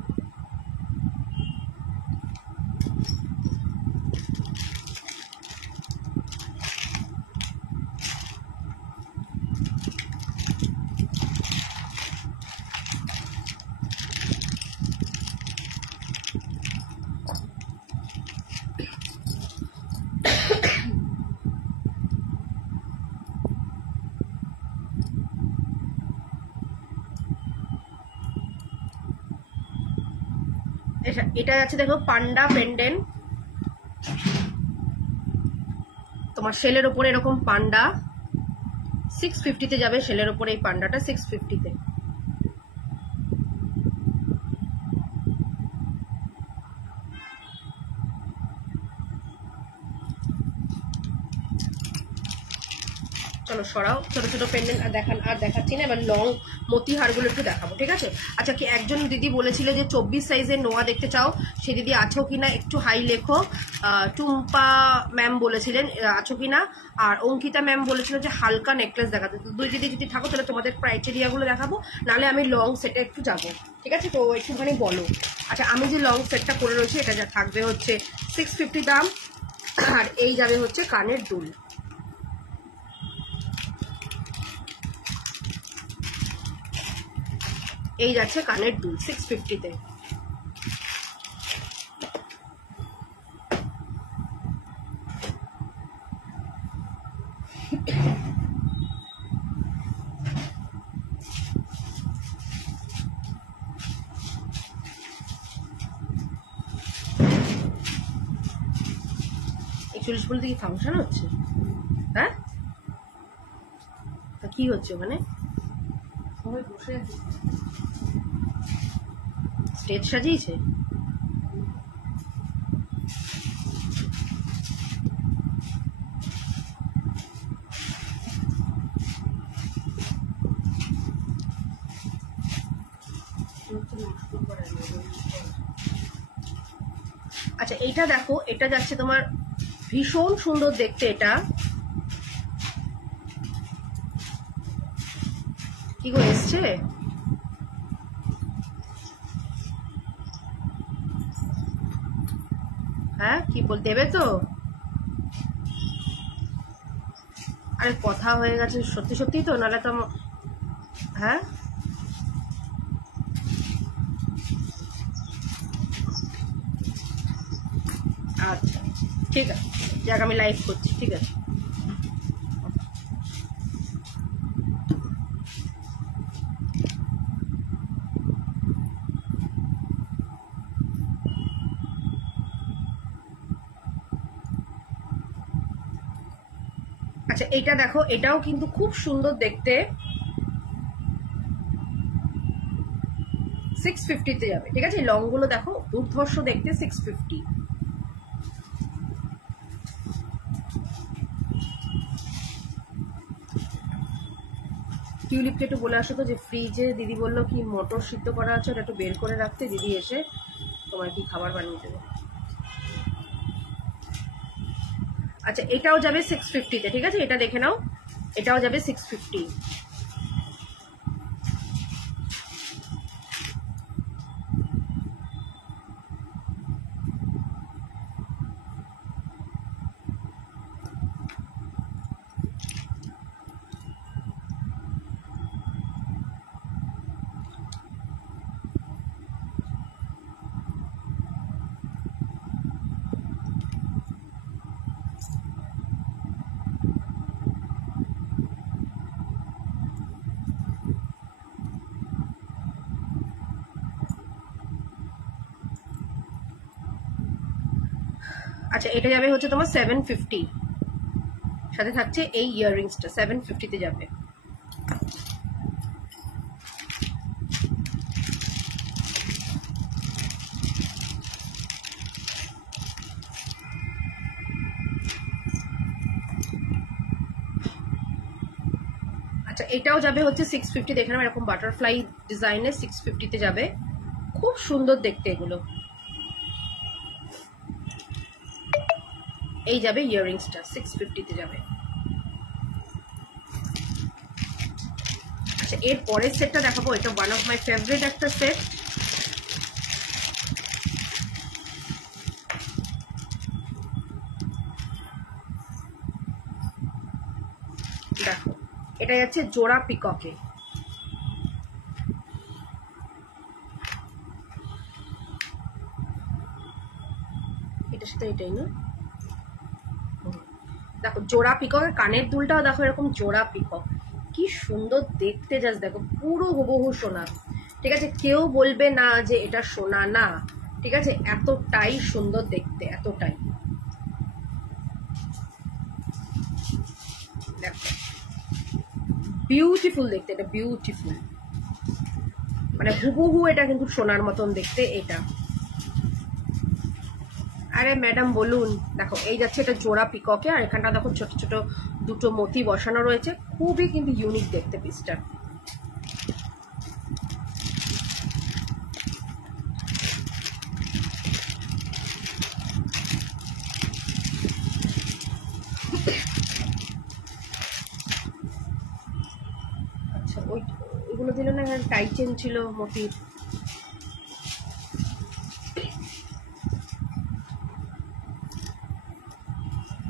এটা আছে দেখো পান্ডা পেন্ডেন্ট, তোমার শেলের উপরে এরকম পান্ডা, 650 তে যাবে, শেলের উপরে এই পান্ডাটা 650 তে। চলো সরাও, ছোট ছোট পেন্ডেন্ট আর দেখাচ্ছি না, এবার লং মতিহারগুলো একটু দেখাবো, ঠিক আছে। আচ্ছা, কি একজন দিদি বলেছিল যে 24 সাইজের নোয়া দেখতে চাও, সে দিদি আছো কিনা একটু হাই লেখো। টুম্পা ম্যাম বলেছিলেন আছো কিনা, আর অঙ্কিতা ম্যাম বলেছিল যে হালকা নেকলেস দেখাতে। তো দুই দিদি যদি থাকো তাহলে তোমাদের ক্রাইটেরিয়াগুলো দেখাবো, নাহলে আমি লং সেটে একটু যাবো, ঠিক আছে, তো একটুখানি বলো। আচ্ছা, আমি যে লং সেটটা করে রয়েছি এটা যা থাকবে হচ্ছে 650 দাম, আর এই যাবে হচ্ছে কানের দুল। এই যাচ্ছে কানের দুল 650 তে। চল্লিশ বলতে কি ফাংশন হচ্ছে? হ্যাঁ, তা কি হচ্ছে ওখানে? সবাই বসে আছে, স্টেজ সাজিয়েছে। আচ্ছা, এইটা দেখো, এটা যাচ্ছে তোমার ভীষণ সুন্দর দেখতে, এটা কি গো এসছে? হ্যাঁ, কি বল দেবে তো? আরে কথা হয়ে গেছে সত্যি সত্যি তো, নাহলে তো। হ্যাঁ, আচ্ছা ঠিক আছে, যাক আমি লাইভ করছি, ঠিক আছে। আচ্ছা, আচ্ছা এটা দেখো, এটাও কিন্তু খুব সুন্দর দেখতে, 650 তে যাবে, ঠিক আছে। লং গুলো দেখো দুর্ধর্ষ দেখতে, 650। টিউলিপকে একটু বলে আসো তো যে ফ্রিজে দিদি বললো কি মটর সিদ্ধ করা আছে, ওটা একটু বের করে রাখতে, দিদি এসে তোমার কি খাবার বানিয়ে দেবে। আচ্ছা এটাও যাবে 650 তে, ঠিক আছে, এটা দেখে নাও, এটাও যাবে 650। আচ্ছা এটা যাবে হচ্ছে তোমার 750, সাথে থাকছে এই ইয়াররিংসটা, 750 তে যাবে। আচ্ছা এটাও যাবে হচ্ছে 650, দেখে নাও, এরকম বাটারফ্লাই ডিজাইনে 650 তে যাবে, খুব সুন্দর দেখতে এগুলো। এই যাবে ইয়াররিংসটা, 650 তে যাবে। আচ্ছা এর পরের সেটটা দেখাবো, এটা ওয়ান অফ মাই ফেভারিট একটা সেট। দেখো এটা যাচ্ছে জোড়া পিককে, এটার সাথে এটাই না, দেখো জোড়া পিককের কানের দুলটাও দেখো এরকম জোড়া পিকক, কি সুন্দর দেখতে, জাস্ট দেখো পুরো হুবহু সোনা, ঠিক আছে, কেউ বলবে না যে এটা সোনা না, ঠিক আছে, এতটাই সুন্দর দেখতে, এতটাই। দেখো বিউটিফুল দেখতে, এটা বিউটিফুল, মানে হুবহু এটা কিন্তু সোনার মতন দেখতে এটা। আরে ম্যাডাম বলুন, দেখো এই যাচ্ছে এটা জোড়া পিককে, আর এখানটা দেখো ছোট ছোট দুটো মতি বসানো রয়েছে, খুবই কিন্তু ইউনিক দেখতে পিসটা। আচ্ছা ওইগুলো দিল না, টাই চেন ছিল মতির।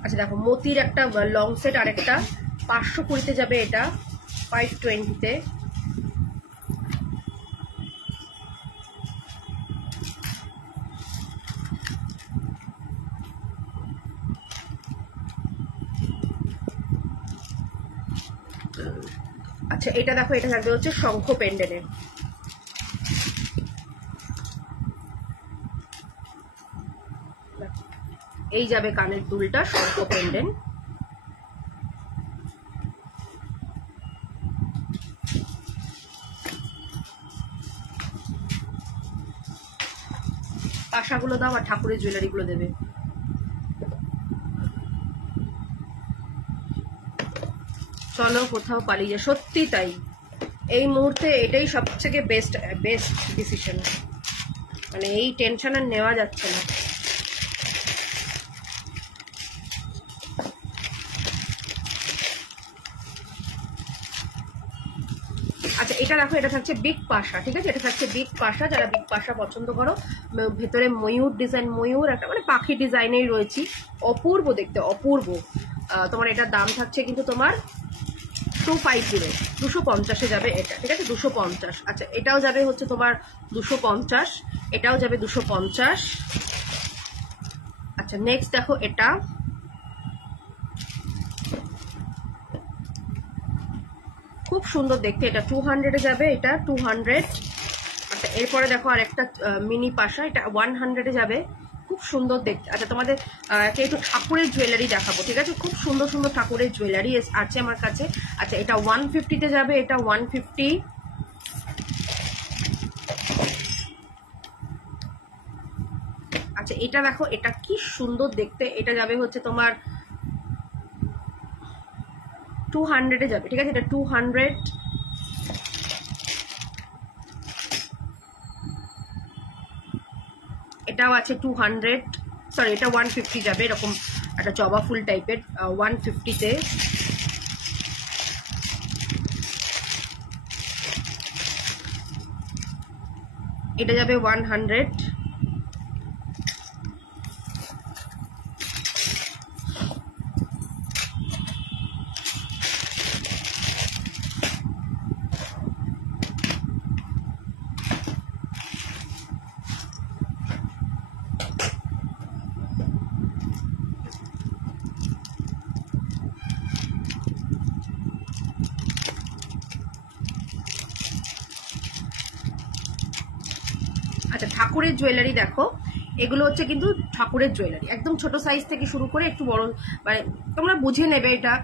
আচ্ছা দেখো মতির একটা লং সেট, আর একটা 520 যাবে, এটা 520 আচ্ছা এটা দেখো, এটা থাকবে হচ্ছে শঙ্খ পেন্ডেন্টে, এই যাবে কানের দুলটা শঙ্খ পেন্ডেন্ট। পাশাগুলো দাও আর ঠাকুরের জুয়েলারি গুলো দেবে। চলো কোথাও পালিয়ে যায়, সত্যি তাই, এই মুহূর্তে এটাই সবথেকে বেস্ট ডিসিশন, মানে এই টেনশন আর নেওয়া যাচ্ছে না। আচ্ছা এটা দেখো, এটা থাকছে বিগ পাশা, ঠিক আছে, এটা থাকছে বিগ পাশা, যারা বিগ পাশা পছন্দ করো, ভেতরে ময়ূর ডিজাইন, ময়ূর একটা মানে পাখি ডিজাইনেই রয়েছে, অপূর্ব দেখতে, অপূর্ব। তোমার এটার দাম থাকছে কিন্তু তোমার 250, 250 যাবে এটা, ঠিক আছে, 250। আচ্ছা এটাও যাবে হচ্ছে তোমার 250, এটাও যাবে 250। আচ্ছা নেক্সট দেখো, এটা খুব সুন্দর দেখতে, এটা 200 যাবে, এটা 200। আচ্ছা এরপরে দেখো আর একটা মিনি পাশা, এটা 100 যাবে, খুব সুন্দর দেখতে। আচ্ছা তোমাদের একটু ঠাকুরের জুয়েলারি দেখাবো, ঠিক আছে? খুব সুন্দর সুন্দর ঠাকুরের জুয়েলারি আছে আমার কাছে। আচ্ছা এটা 150-তে যাবে, এটা 150। আচ্ছা এটা দেখো, এটা কি সুন্দর দেখতে, এটা যাবে হচ্ছে তোমার 200-এ যাবে, ঠিক আছে? এটা 200। এটাও আছে 200, সরি এটা 150 যাবে, এরকম একটা জবা ফুল টাইপের 150-তে। এটা যাবে 100। আচ্ছা ঠাকুরের জুয়েলারি দেখো, এগুলো হচ্ছে কিন্তু ঠাকুরের জুয়েলারি, একদম ছোট সাইজ থেকে শুরু করে একটু বড়, মানে তোমরা বুঝে নেবে। এটা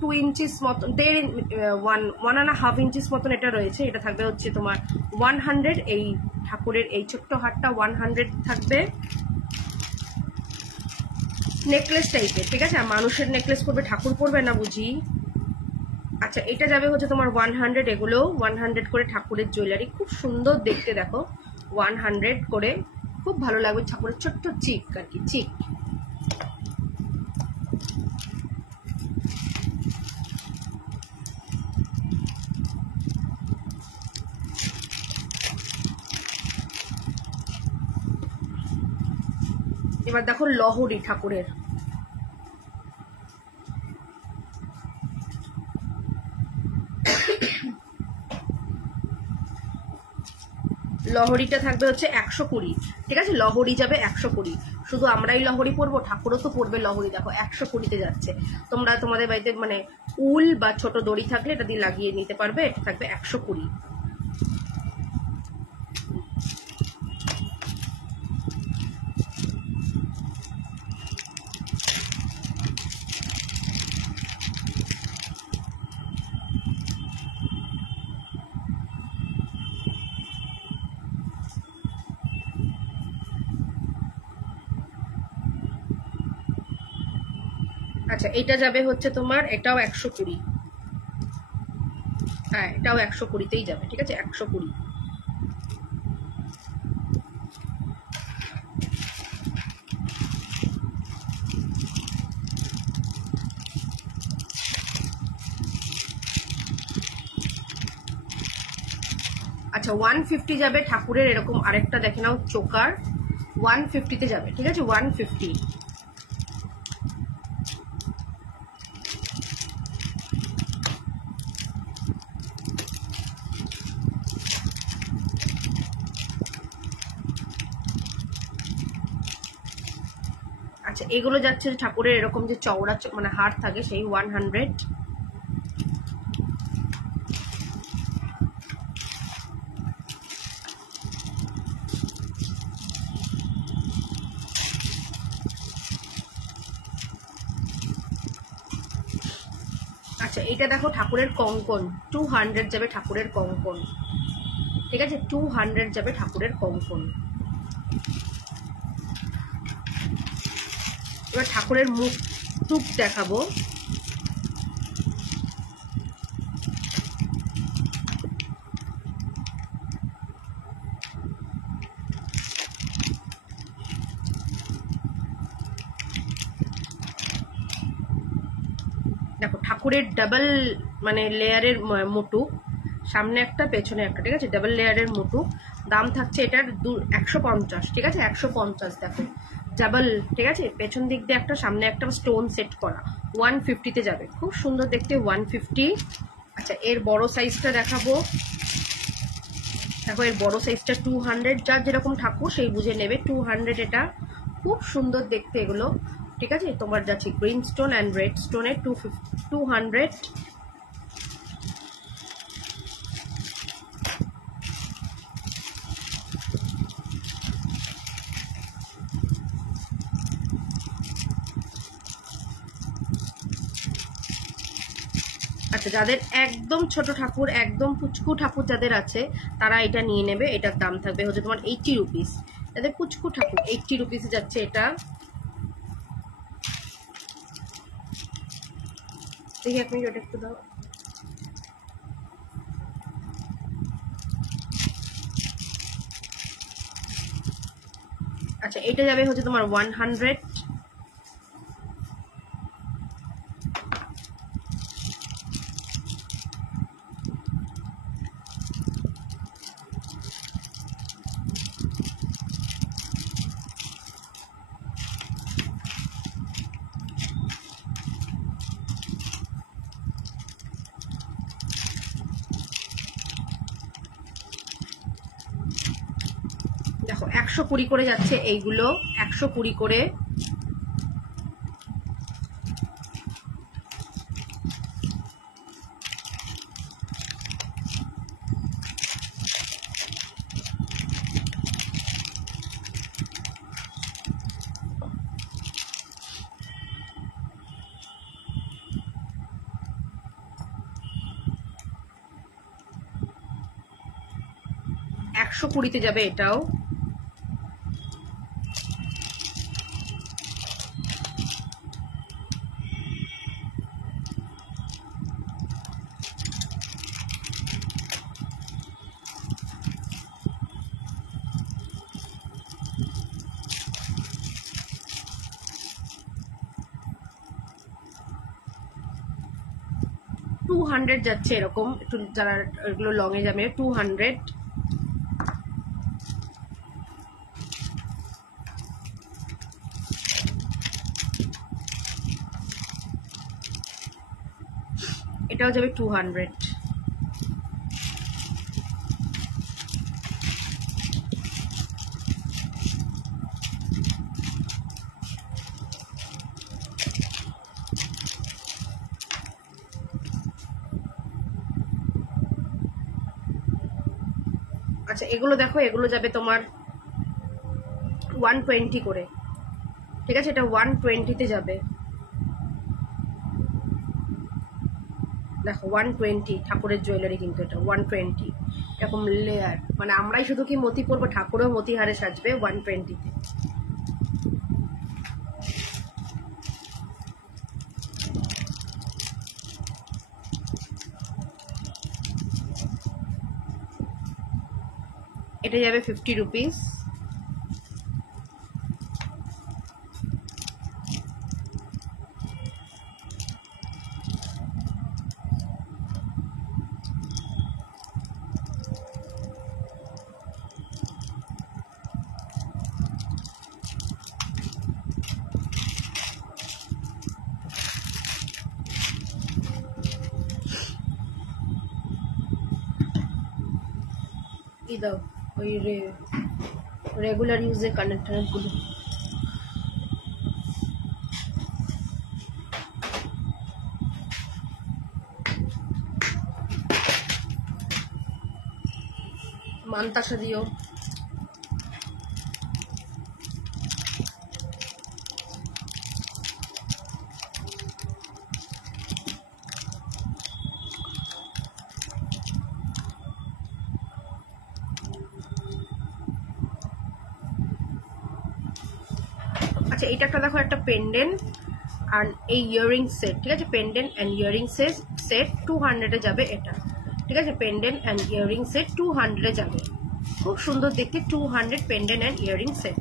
2 ইঞ্চিস মতন, 1.5 ইঞ্চিস মতন এটা রয়েছে। এটা থাকবে হচ্ছে তোমার 100। এই ঠাকুরের এই ছোট্ট হারটা 100 থাকবে, নেকলেস টাইপের, ঠিক আছে? আর মানুষের নেকলেস পরবে, ঠাকুর পরবে না বুঝি। আচ্ছা এটা যাবে হচ্ছে তোমার 100, এগুলো 100 করে ঠাকুরের জুয়েলারি, খুব সুন্দর দেখতে দেখো, 100 করে, খুব ভালো লাগবে। ঠাকুরের ছোট্ট চিক আর কি, চিক। এবার দেখো লহরি ঠাকুরের, লহরিটা থাকবে হচ্ছে 120, ঠিক আছে? লহরি যাবে 120। শুধু আমরাই লহরি পরবো, ঠাকুরও তো পরবে লহরি। দেখো 120-তে যাচ্ছে। তোমরা তোমাদের বাড়িতে মানে উল বা ছোট দড়ি থাকলে এটা দিয়ে লাগিয়ে নিতে পারবে। এটা থাকবে 120। আচ্ছা এটা যাবে হচ্ছে তোমার, এটাও 120। হ্যাঁ এটাও 120-তেই যাবে, ঠিক আছে? 120। আচ্ছা 150 যাবে ঠাকুরের, এরকম আরেকটা দেখে নাও চোকার, 150-তে যাবে, ঠিক আছে? 150। আচ্ছা এগুলো যাচ্ছে ঠাকুরের এরকম যে চওড়া মানে হার থাকে, সেই 100। আচ্ছা এটা দেখো ঠাকুরের কঙ্কন, 200 যাবে ঠাকুরের কঙ্কন, ঠিক আছে? 200 যাবে ঠাকুরের কঙ্কন। এবার ঠাকুরের মুখ টুক দেখাবো। দেখো ঠাকুরের ডাবল মানে লেয়ারের মুটুক, সামনে একটা পেছনে একটা, ঠিক আছে? ডাবল লেয়ারের মুটুক। দাম থাকছে এটার 150, ঠিক আছে? 150 দেখো ডাবল, ঠিক আছে? পেছন দিক দিয়ে একটা, সামনে একটা স্টোন সেট করা, 150-তে যাবে, খুব সুন্দর দেখতে, 150। আচ্ছা এর বড় সাইজটা দেখাবো। দেখো এর বড় সাইজটা 200, যার যেরকম ঠাকুর সেই বুঝে নেবে। 200 এটা, খুব সুন্দর দেখতে এগুলো, ঠিক আছে? তোমার যাচ্ছে গ্রিন স্টোন অ্যান্ড রেড স্টোনের 200। আচ্ছা, যাদের একদম ছোট ঠাকুর, একদম পুচকু ঠাকুর যাদের আছে তারা এটা নিয়ে নেবে। এটার দাম থাকবে হচ্ছে তোমার 80 রুপিস। যাদের পুচকু ঠাকুর 80 রুপিসে যাচ্ছে এটা। দেখি এক মিনিট, ওটা একটু দাও। আচ্ছা, এটা যাবে হচ্ছে তোমার 100। দেখো 120 করে যাচ্ছে এইগুলো, 120 করে। একশো 20-তে যাবে এটাও। টু 200 যাচ্ছে এরকম, একটু যারা এগুলো লং এ যাবে 200। এটাও যাবে 200। আচ্ছা, এগুলো দেখো, এগুলো যাবে তোমার 120 করে, ঠিক আছে? এটা 120-তে যাবে। দেখো 120 ঠাকুরের জুয়েলারি, কিন্তু এটা 120 এরকম লেয়ার। মানে আমরাই শুধু কি মতি পরবো, ঠাকুরও মতিহারে সাজবে 120-তে। এটা যাবে 50 রুপিস। এই দাও ওই রেগুলার ইউজের কানেক্টর গুলো। মানতাসা দিও। আচ্ছা, এটা একটা দেখো, একটা পেন্ডেন্ট আর এই ইয়ারিং সেট, ঠিক আছে? পেন্ডেন্ট অ্যান্ড ইয়ারিং সেট 200-এ যাবে এটা, ঠিক আছে? পেন্ডেন্ট অ্যান্ড ইয়ারিং সেট 200-এ যাবে। খুব সুন্দর দেখতে, 200 পেন্ডেন্ট অ্যান্ড ইয়ারিং সেট।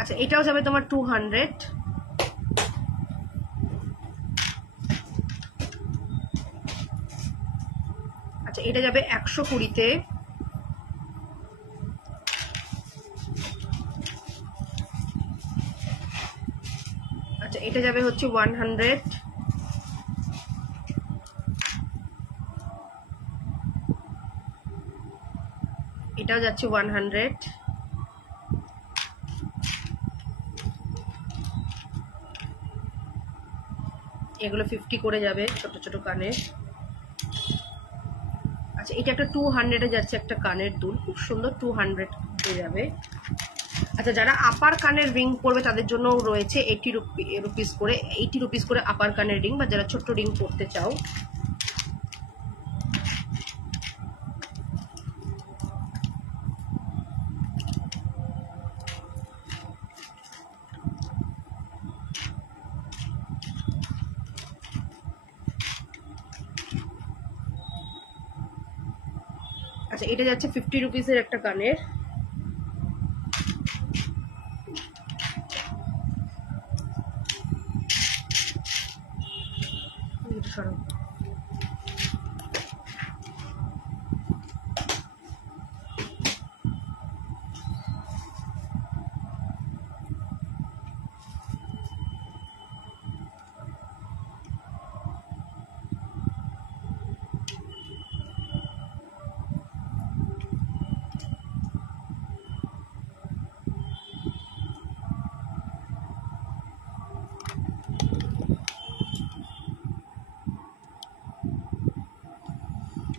আচ্ছা, এটাও যাবে তোমার 200। আচ্ছা, এটা যাবে 120-তে। আচ্ছা, এটা যাবে হচ্ছে 100। এটাও যাচ্ছে 100। এগুলো 50 করে যাবে, ছোট ছোট কানের। আচ্ছা এটা একটা 200-এ যাচ্ছে একটা কানের দুল, খুব সুন্দর, 200 হয়ে যাবে। আচ্ছা যারা আপার কানের রিং পরবে তাদের জন্য রয়েছে 80 রুপিস করে, 80 রুপিস করে আপার কানের রিং, বা যারা ছোট্ট রিং পরতে চাও। আচ্ছা এটা যাচ্ছে 50 রুপিসের একটা কানের।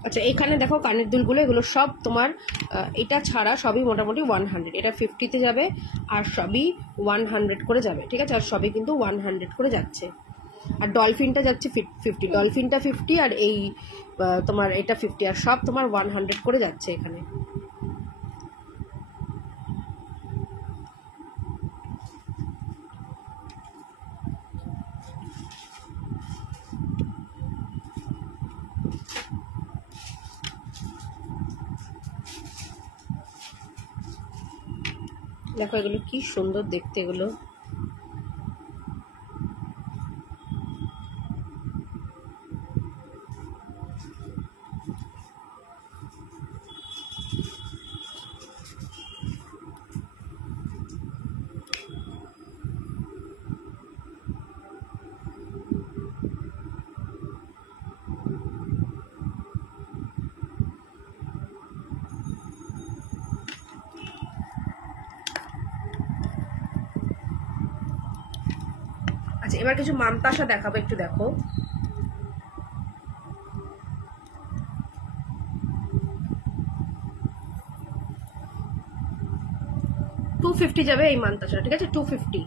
আচ্ছা এখানে দেখো কানের দুলগুলো, এগুলো সব তোমার এটা ছাড়া সবই মোটামুটি 100, এটা 50-তে যাবে আর সবই 100 করে যাবে, ঠিক আছে, আর সবই কিন্তু 100 করে যাচ্ছে। আর ডলফিনটা যাচ্ছে 50, ডলফিনটা 50 আর এই তোমার এটা 50, আর সব তোমার 100 করে যাচ্ছে এখানে। দেখো এগুলো কি সুন্দর দেখতে, এগুলো আচ্ছা এবার কিছু মানতাসা দেখাবো, একটু দেখো। $250 যাবে এই মানতাসা, ঠিক আছে, 250।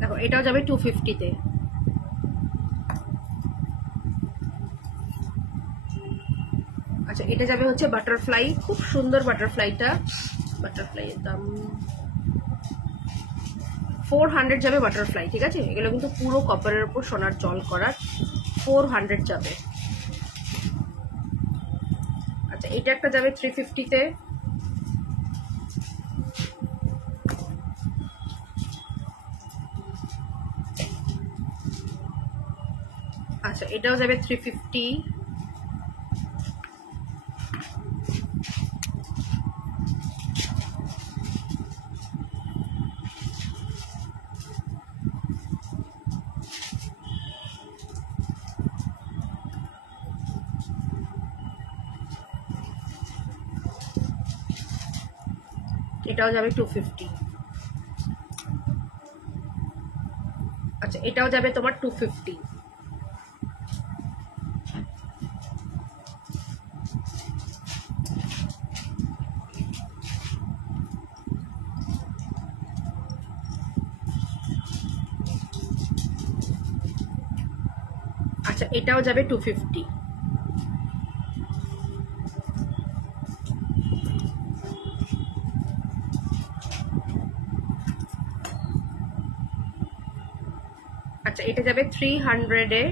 দেখো এটাও যাবে 250-তে। আচ্ছা এটা যাবে হচ্ছে বাটারফ্লাই, খুব সুন্দর বাটারফ্লাইটা, বাটারফ্লাইয়ের দাম 400 যাবে বাটারফ্লাই, ঠিক আছে, এগুলো কিন্তু পুরো কপারের উপর সোনার জল করার, 400 যাবে। আচ্ছা এটা একটা যাবে 350-তে। আচ্ছা এটাও যাবে 350। এটাও যাবে 250। আচ্ছা এটাও যাবে তোমার 250। আচ্ছা এটাও যাবে 250। আচ্ছা এটা যাবে 300-এ।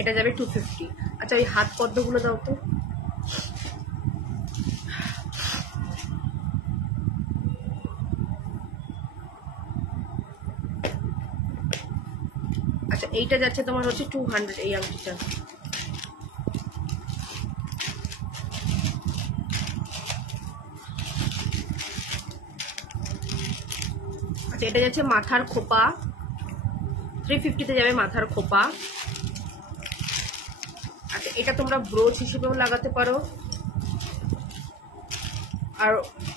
এটা যাবে 250। আচ্ছা ওই হাত পদ্মগুলো দাও তো। এইটা যাচ্ছে তোমার হচ্ছে 200 এই আংটিটা। আচ্ছা এটা যাচ্ছে মাথার খোপা, 350-তে যাবে মাথার খোপা। আচ্ছা এটা তোমরা ব্রোচ হিসেবেও লাগাতে পারো আর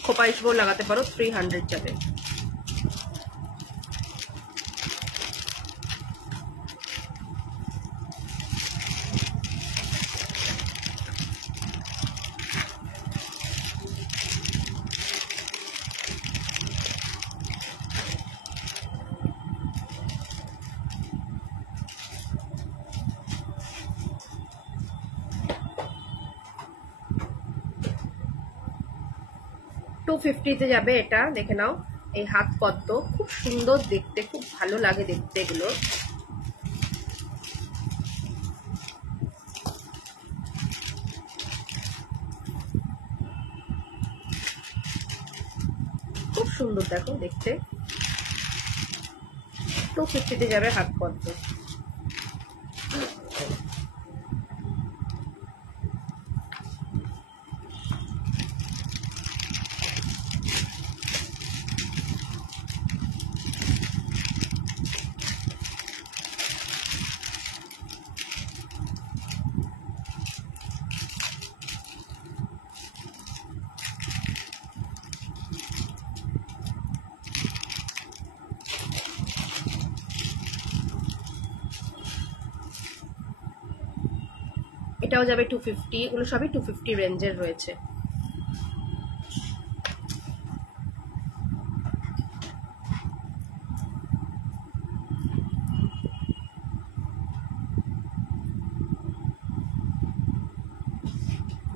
খোপা হিসেবেও লাগাতে পারো, 300 যাবে। $250-তে যাবে এটা, দেখে নাও। এই হাত পদ্ম খুব সুন্দর দেখতে, খুব ভালো লাগে দেখতে এগুলো। খুব সুন্দর দেখো দেখতে। 250-তে যাবে হাত পদ্ম। এটাও যাবে 250, এগুলো সবই 250 রেঞ্জের রয়েছে।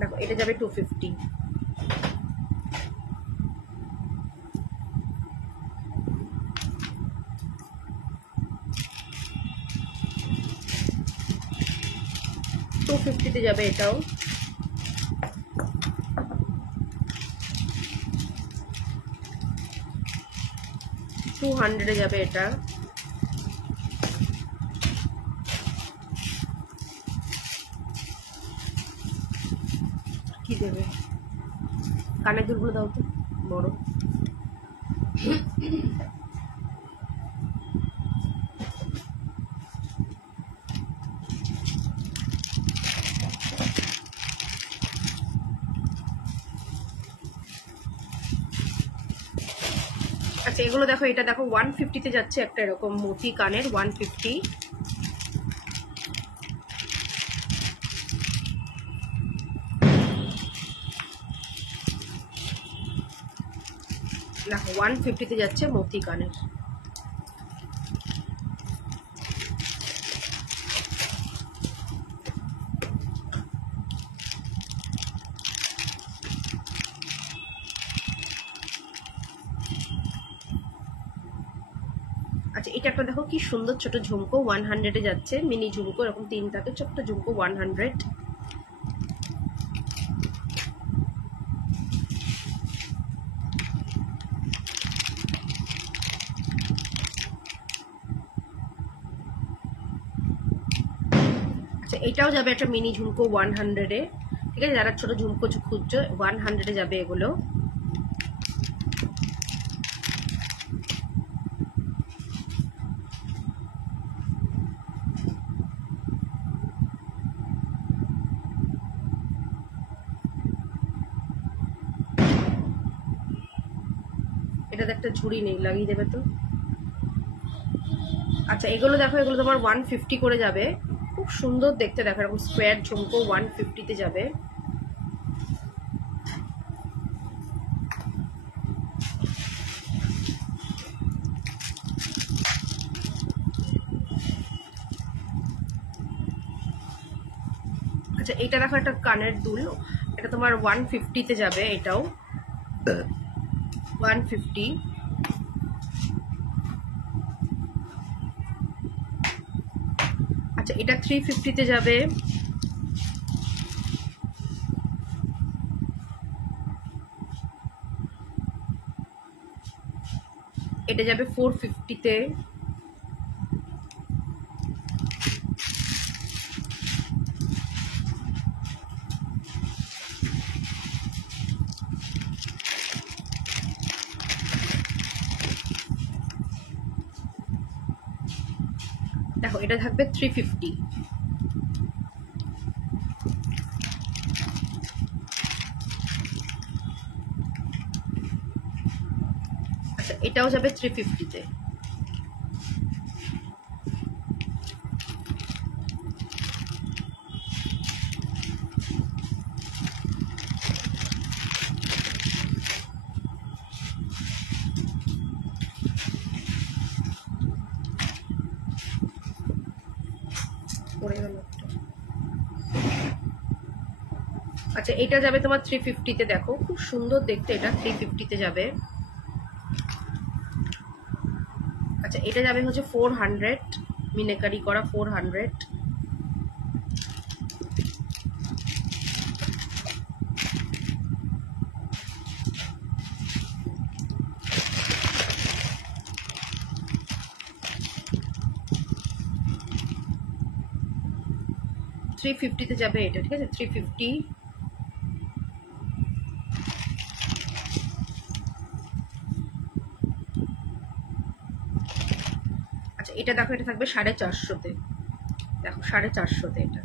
দেখো এটা যাবে 250। $250-তে যাবে এটাও। $200-এ যাবে এটা। কি দেবে? কানের দুলগুলো দাও তো বড়। আচ্ছা এগুলো দেখো, এটা দেখো 150-তে যাচ্ছে একটা এরকম মোতি কানের, 150। দেখো 150-তে যাচ্ছে মোতি কানের। আচ্ছা এটা একটা দেখো কি সুন্দর ছোট ঝুমকো, 100-এ যাচ্ছে, মিনি ঝুমকো এরকম 3টাতে ছোট্ট ঝুমকো, 100। আচ্ছা এটাও যাবে একটা মিনি ঝুমকো 100-এ, ঠিক আছে। যারা ছোট ঝুমকো খুঁজছো 100-এ যাবে এগুলো। এটাতে একটা ঝুড়ি নেই, লাগিয়ে দেবে তো। আচ্ছা এগুলো দেখো, এগুলো তোমার 150 করে যাবে, খুব সুন্দর দেখতে। দেখো এরকম স্কোয়ার ঝুমকো 150-তে যাবে। আচ্ছা এটা দেখো একটা কানের দুল, এটা তোমার 150-তে যাবে, এটাও 150। আচ্ছা এটা 350-তে যাবে। এটা যাবে 450-তে। এটা থাকবে 350। আচ্ছা এটাও যাবে 350-তে। আচ্ছা এটা যাবে তোমার 350-তে। দেখো খুব সুন্দর দেখতে, এটা 350-তে যাবে। আচ্ছা এটা যাবে হচ্ছে 400, মিনেকারি করা 400। থ্রি ফিফটিতে যাবে এটা, ঠিক আছে 350। আচ্ছা এটা দেখো, এটা থাকবে 450-তে। দেখো 450-তে এটা।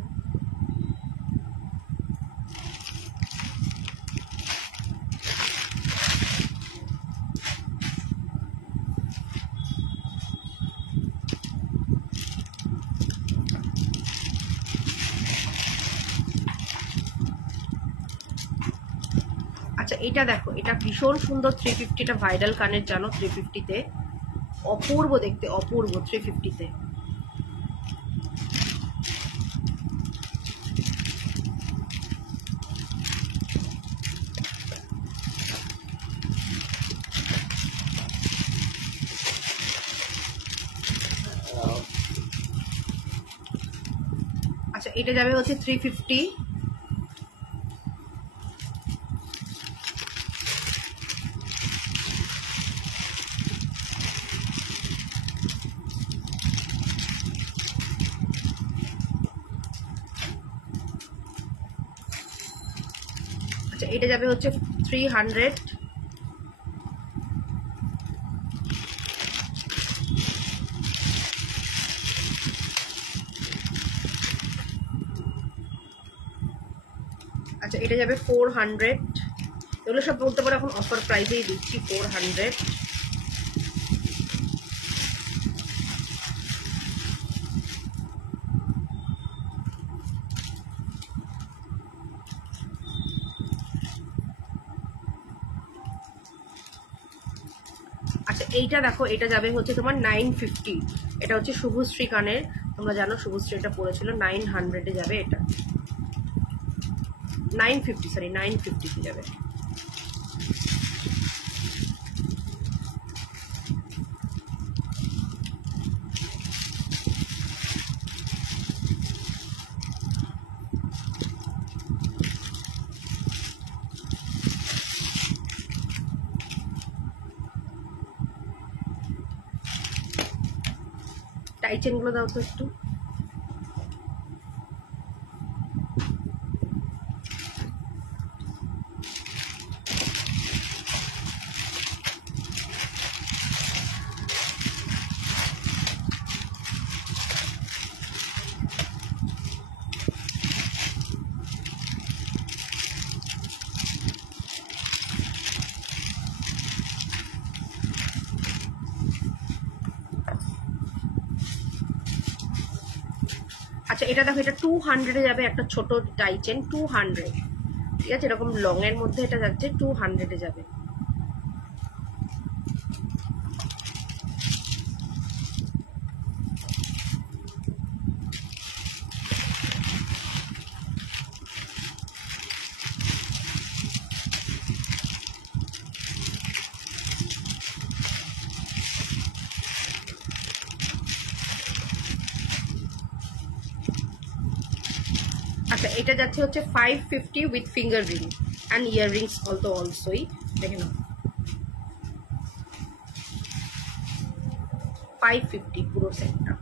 আচ্ছা এটা দেখো, এটা ভীষণ সুন্দর 350, এটা ভাইরাল কানের, জানো 350-তে অপূর্ব দেখতে, অপূর্ব 350-তে। আচ্ছা এটা যাবে হচ্ছে 350। আচ্ছা এটা যাবে হচ্ছে 300। আচ্ছা এটা যাবে 400। এগুলো সব বলতে পারো এখন অফার প্রাইসেই দিচ্ছি, 400। আচ্ছা এইটা দেখো, এটা যাবে হচ্ছে তোমার 950। এটা হচ্ছে শুভশ্রী কানের, তোমরা জানো শুভশ্রী এটা পড়েছিল। 900-এ যাবে এটা, 950, সরি 950-তে যাবে। টাই চেনগুলো দাও তো একটু। আচ্ছা এটা দেখো, এটা 200-এ যাবে, একটা ছোট টাই চেন 200, ঠিক আছে, এরকম লং এর মধ্যে এটা যাচ্ছে 200-এ যাবে। আচ্ছা এটা যাচ্ছে হচ্ছে 550 with finger ring and earrings অলসোই, দেখে নাও 550 পুরো সেটটা।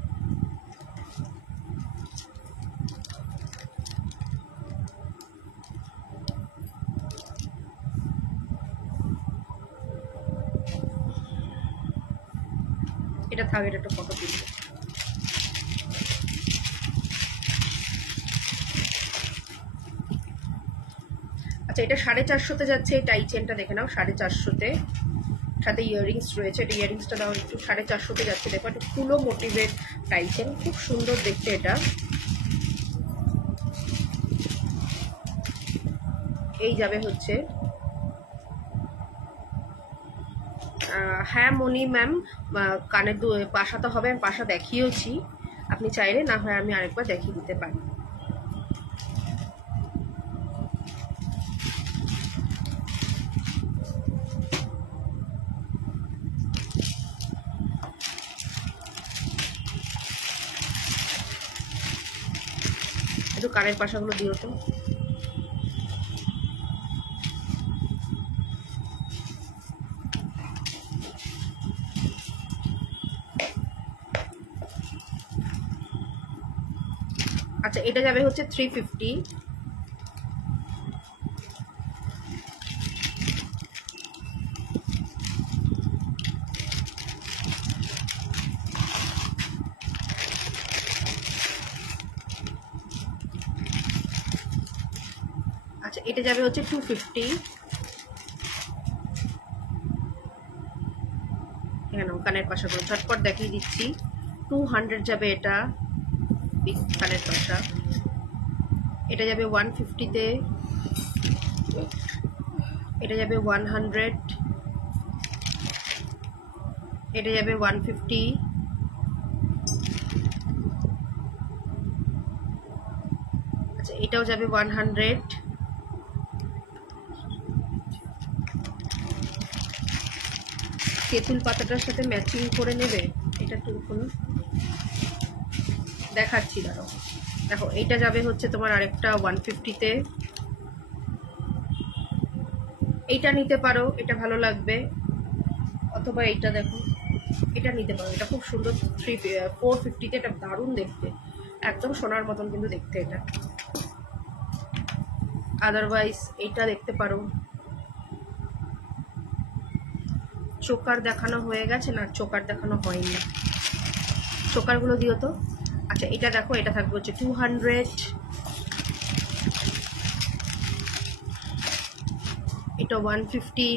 এটা থাকবে, এটা একটা ফটো তুলবে। আচ্ছা এটা 450-তে যাচ্ছে। এই টাই চেনটা দেখে নাও 450-তে, সাথে ইয়াররিংস রয়েছে। এটা ইয়াররিংসটা দাও একটু, 450-তে যাচ্ছে। দেখো একটা ফুলো মোটিভের টাই চেন, খুব সুন্দর দেখতে এটা। এই যাবে হচ্ছে, হ্যাঁ মনি ম্যাম, কানের পাশা তো হবে, আমি পাশা দেখিয়েছি, আপনি চাইলে না হয় আমি আরেকবার দেখিয়ে দিতে পারি। একটু কানের পাশাগুলো দিও তো। আচ্ছা এটা যাবে হচ্ছে 350। আচ্ছা এটা যাবে হচ্ছে 250। এখানে কানের পাশাগুলো ঝটপট দেখিয়ে দিচ্ছি। 200 যাবে এটা, কানের পাশা। এটা যাবে 150-তে, এটা যাবে 100, এটা যাবে 150, আচ্ছা এটাও যাবে 100, তেঁতুল পাতাটার সাথে ম্যাচিং করে নেবে। এটা একটু দেখাচ্ছি, দাঁড়াও। দেখো এটা যাবে হচ্ছে তোমার আরেকটা 150-তে। এইটা নিতে পারো, এটা ভালো লাগবে, অথবা এইটা দেখো, এটা নিতে পারো, এটা খুব সুন্দর। 450-তে, এটা দারুণ দেখতে, একদম সোনার মতন কিন্তু দেখতে এটা। আদারওয়াইজ এইটা দেখতে পারো। চোকার দেখানো হয়ে গেছে না? চোকার দেখানো হয়নি, চোকারগুলো দিও তো। আচ্ছা এটা দেখো, এটা থাকবে হচ্ছে 200, এটা 150,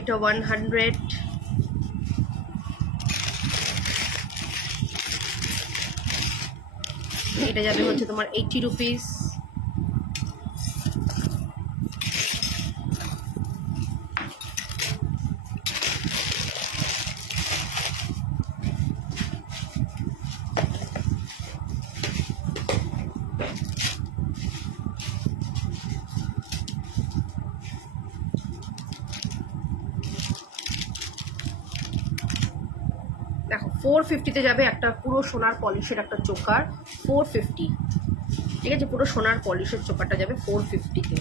এটা 100, এটা যাবে হচ্ছে তোমার 80 রুপিস। দেখো 450-তে যাবে একটা পুরো সোনার পলিশের একটা চোকার, 450, ঠিক আছে? পুরো সোনার পলিশের চোকারটা যাবে 450-তে।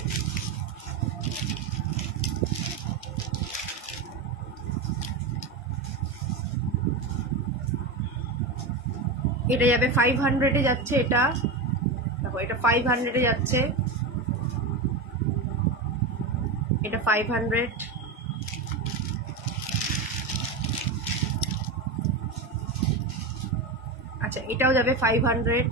এটা যাবে 500-এ যাচ্ছে। এটা দেখো, এটা 500-এ যাচ্ছে, এটা 500, আচ্ছা এটাও যাবে 500,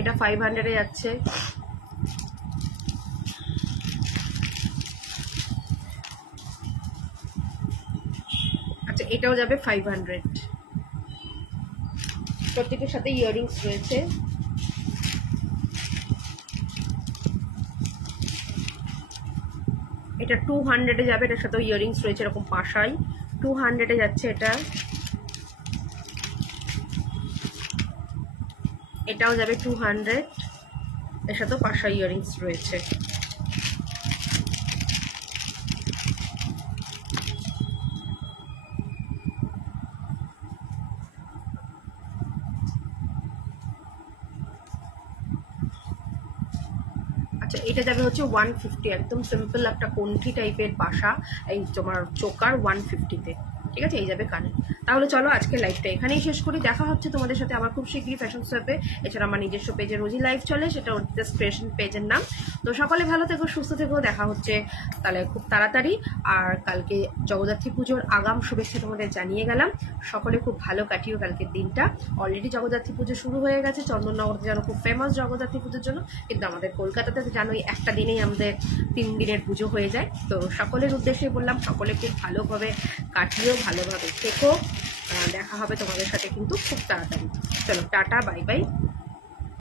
এটা 500-এ যাচ্ছে, আচ্ছা এটাও যাবে 500। প্রত্যেকের সাথে ইয়াররিংস রয়েছে। এটা 200-এ যাবে, এটার সাথে ইয়াররিংস রয়েছে এরকম পাশাই, 200-এ যাচ্ছে এটা। এটাও যাবে 200, এর সাথে পাশা ইয়াররিংস রয়েছে। আচ্ছা এটা যাবে হচ্ছে 150, একদম সিম্পল একটা কণ্ঠি টাইপের পাশা, এই তোমার চোকার 150-তে। ঠিক আছে, এই যাবে কানে। তাহলে চলো আজকে লাইভটা এখানেই শেষ করি। দেখা হচ্ছে তোমাদের সাথে আবার খুব শীঘ্রই ফ্যাশন সোয়াপে। এছাড়া আমার নিজস্ব পেজে রোজই লাইভ চলে, সেটা জাস্ট ফ্যাশন পেজের নাম। তো সকলে ভালো থেকো, সুস্থ থেকো, দেখা হচ্ছে তাহলে খুব তাড়াতাড়ি। আর কালকে জগদ্ধাত্রী পুজোর আগাম শুভেচ্ছা তোমাদের জানিয়ে গেলাম। সকলে খুব ভালো কাটিও কালকের দিনটা। অলরেডি জগদ্ধাত্রী পুজো শুরু হয়ে গেছে, চন্দননগরতে যেন খুব ফেমাস জগদ্ধাত্রী পুজোর জন্য, কিন্তু আমাদের কলকাতাতে জানোই একটা দিনেই আমাদের 3 দিনের পুজো হয়ে যায়। তো সকলের উদ্দেশ্যে বললাম, সকলে খুব ভালোভাবে কাটিও, ভালোভাবে থেকো। দেখা হবে তোমাদের সাথে কিন্তু খুব তাড়াতাড়ি। চলো টাটা, বাই বাই।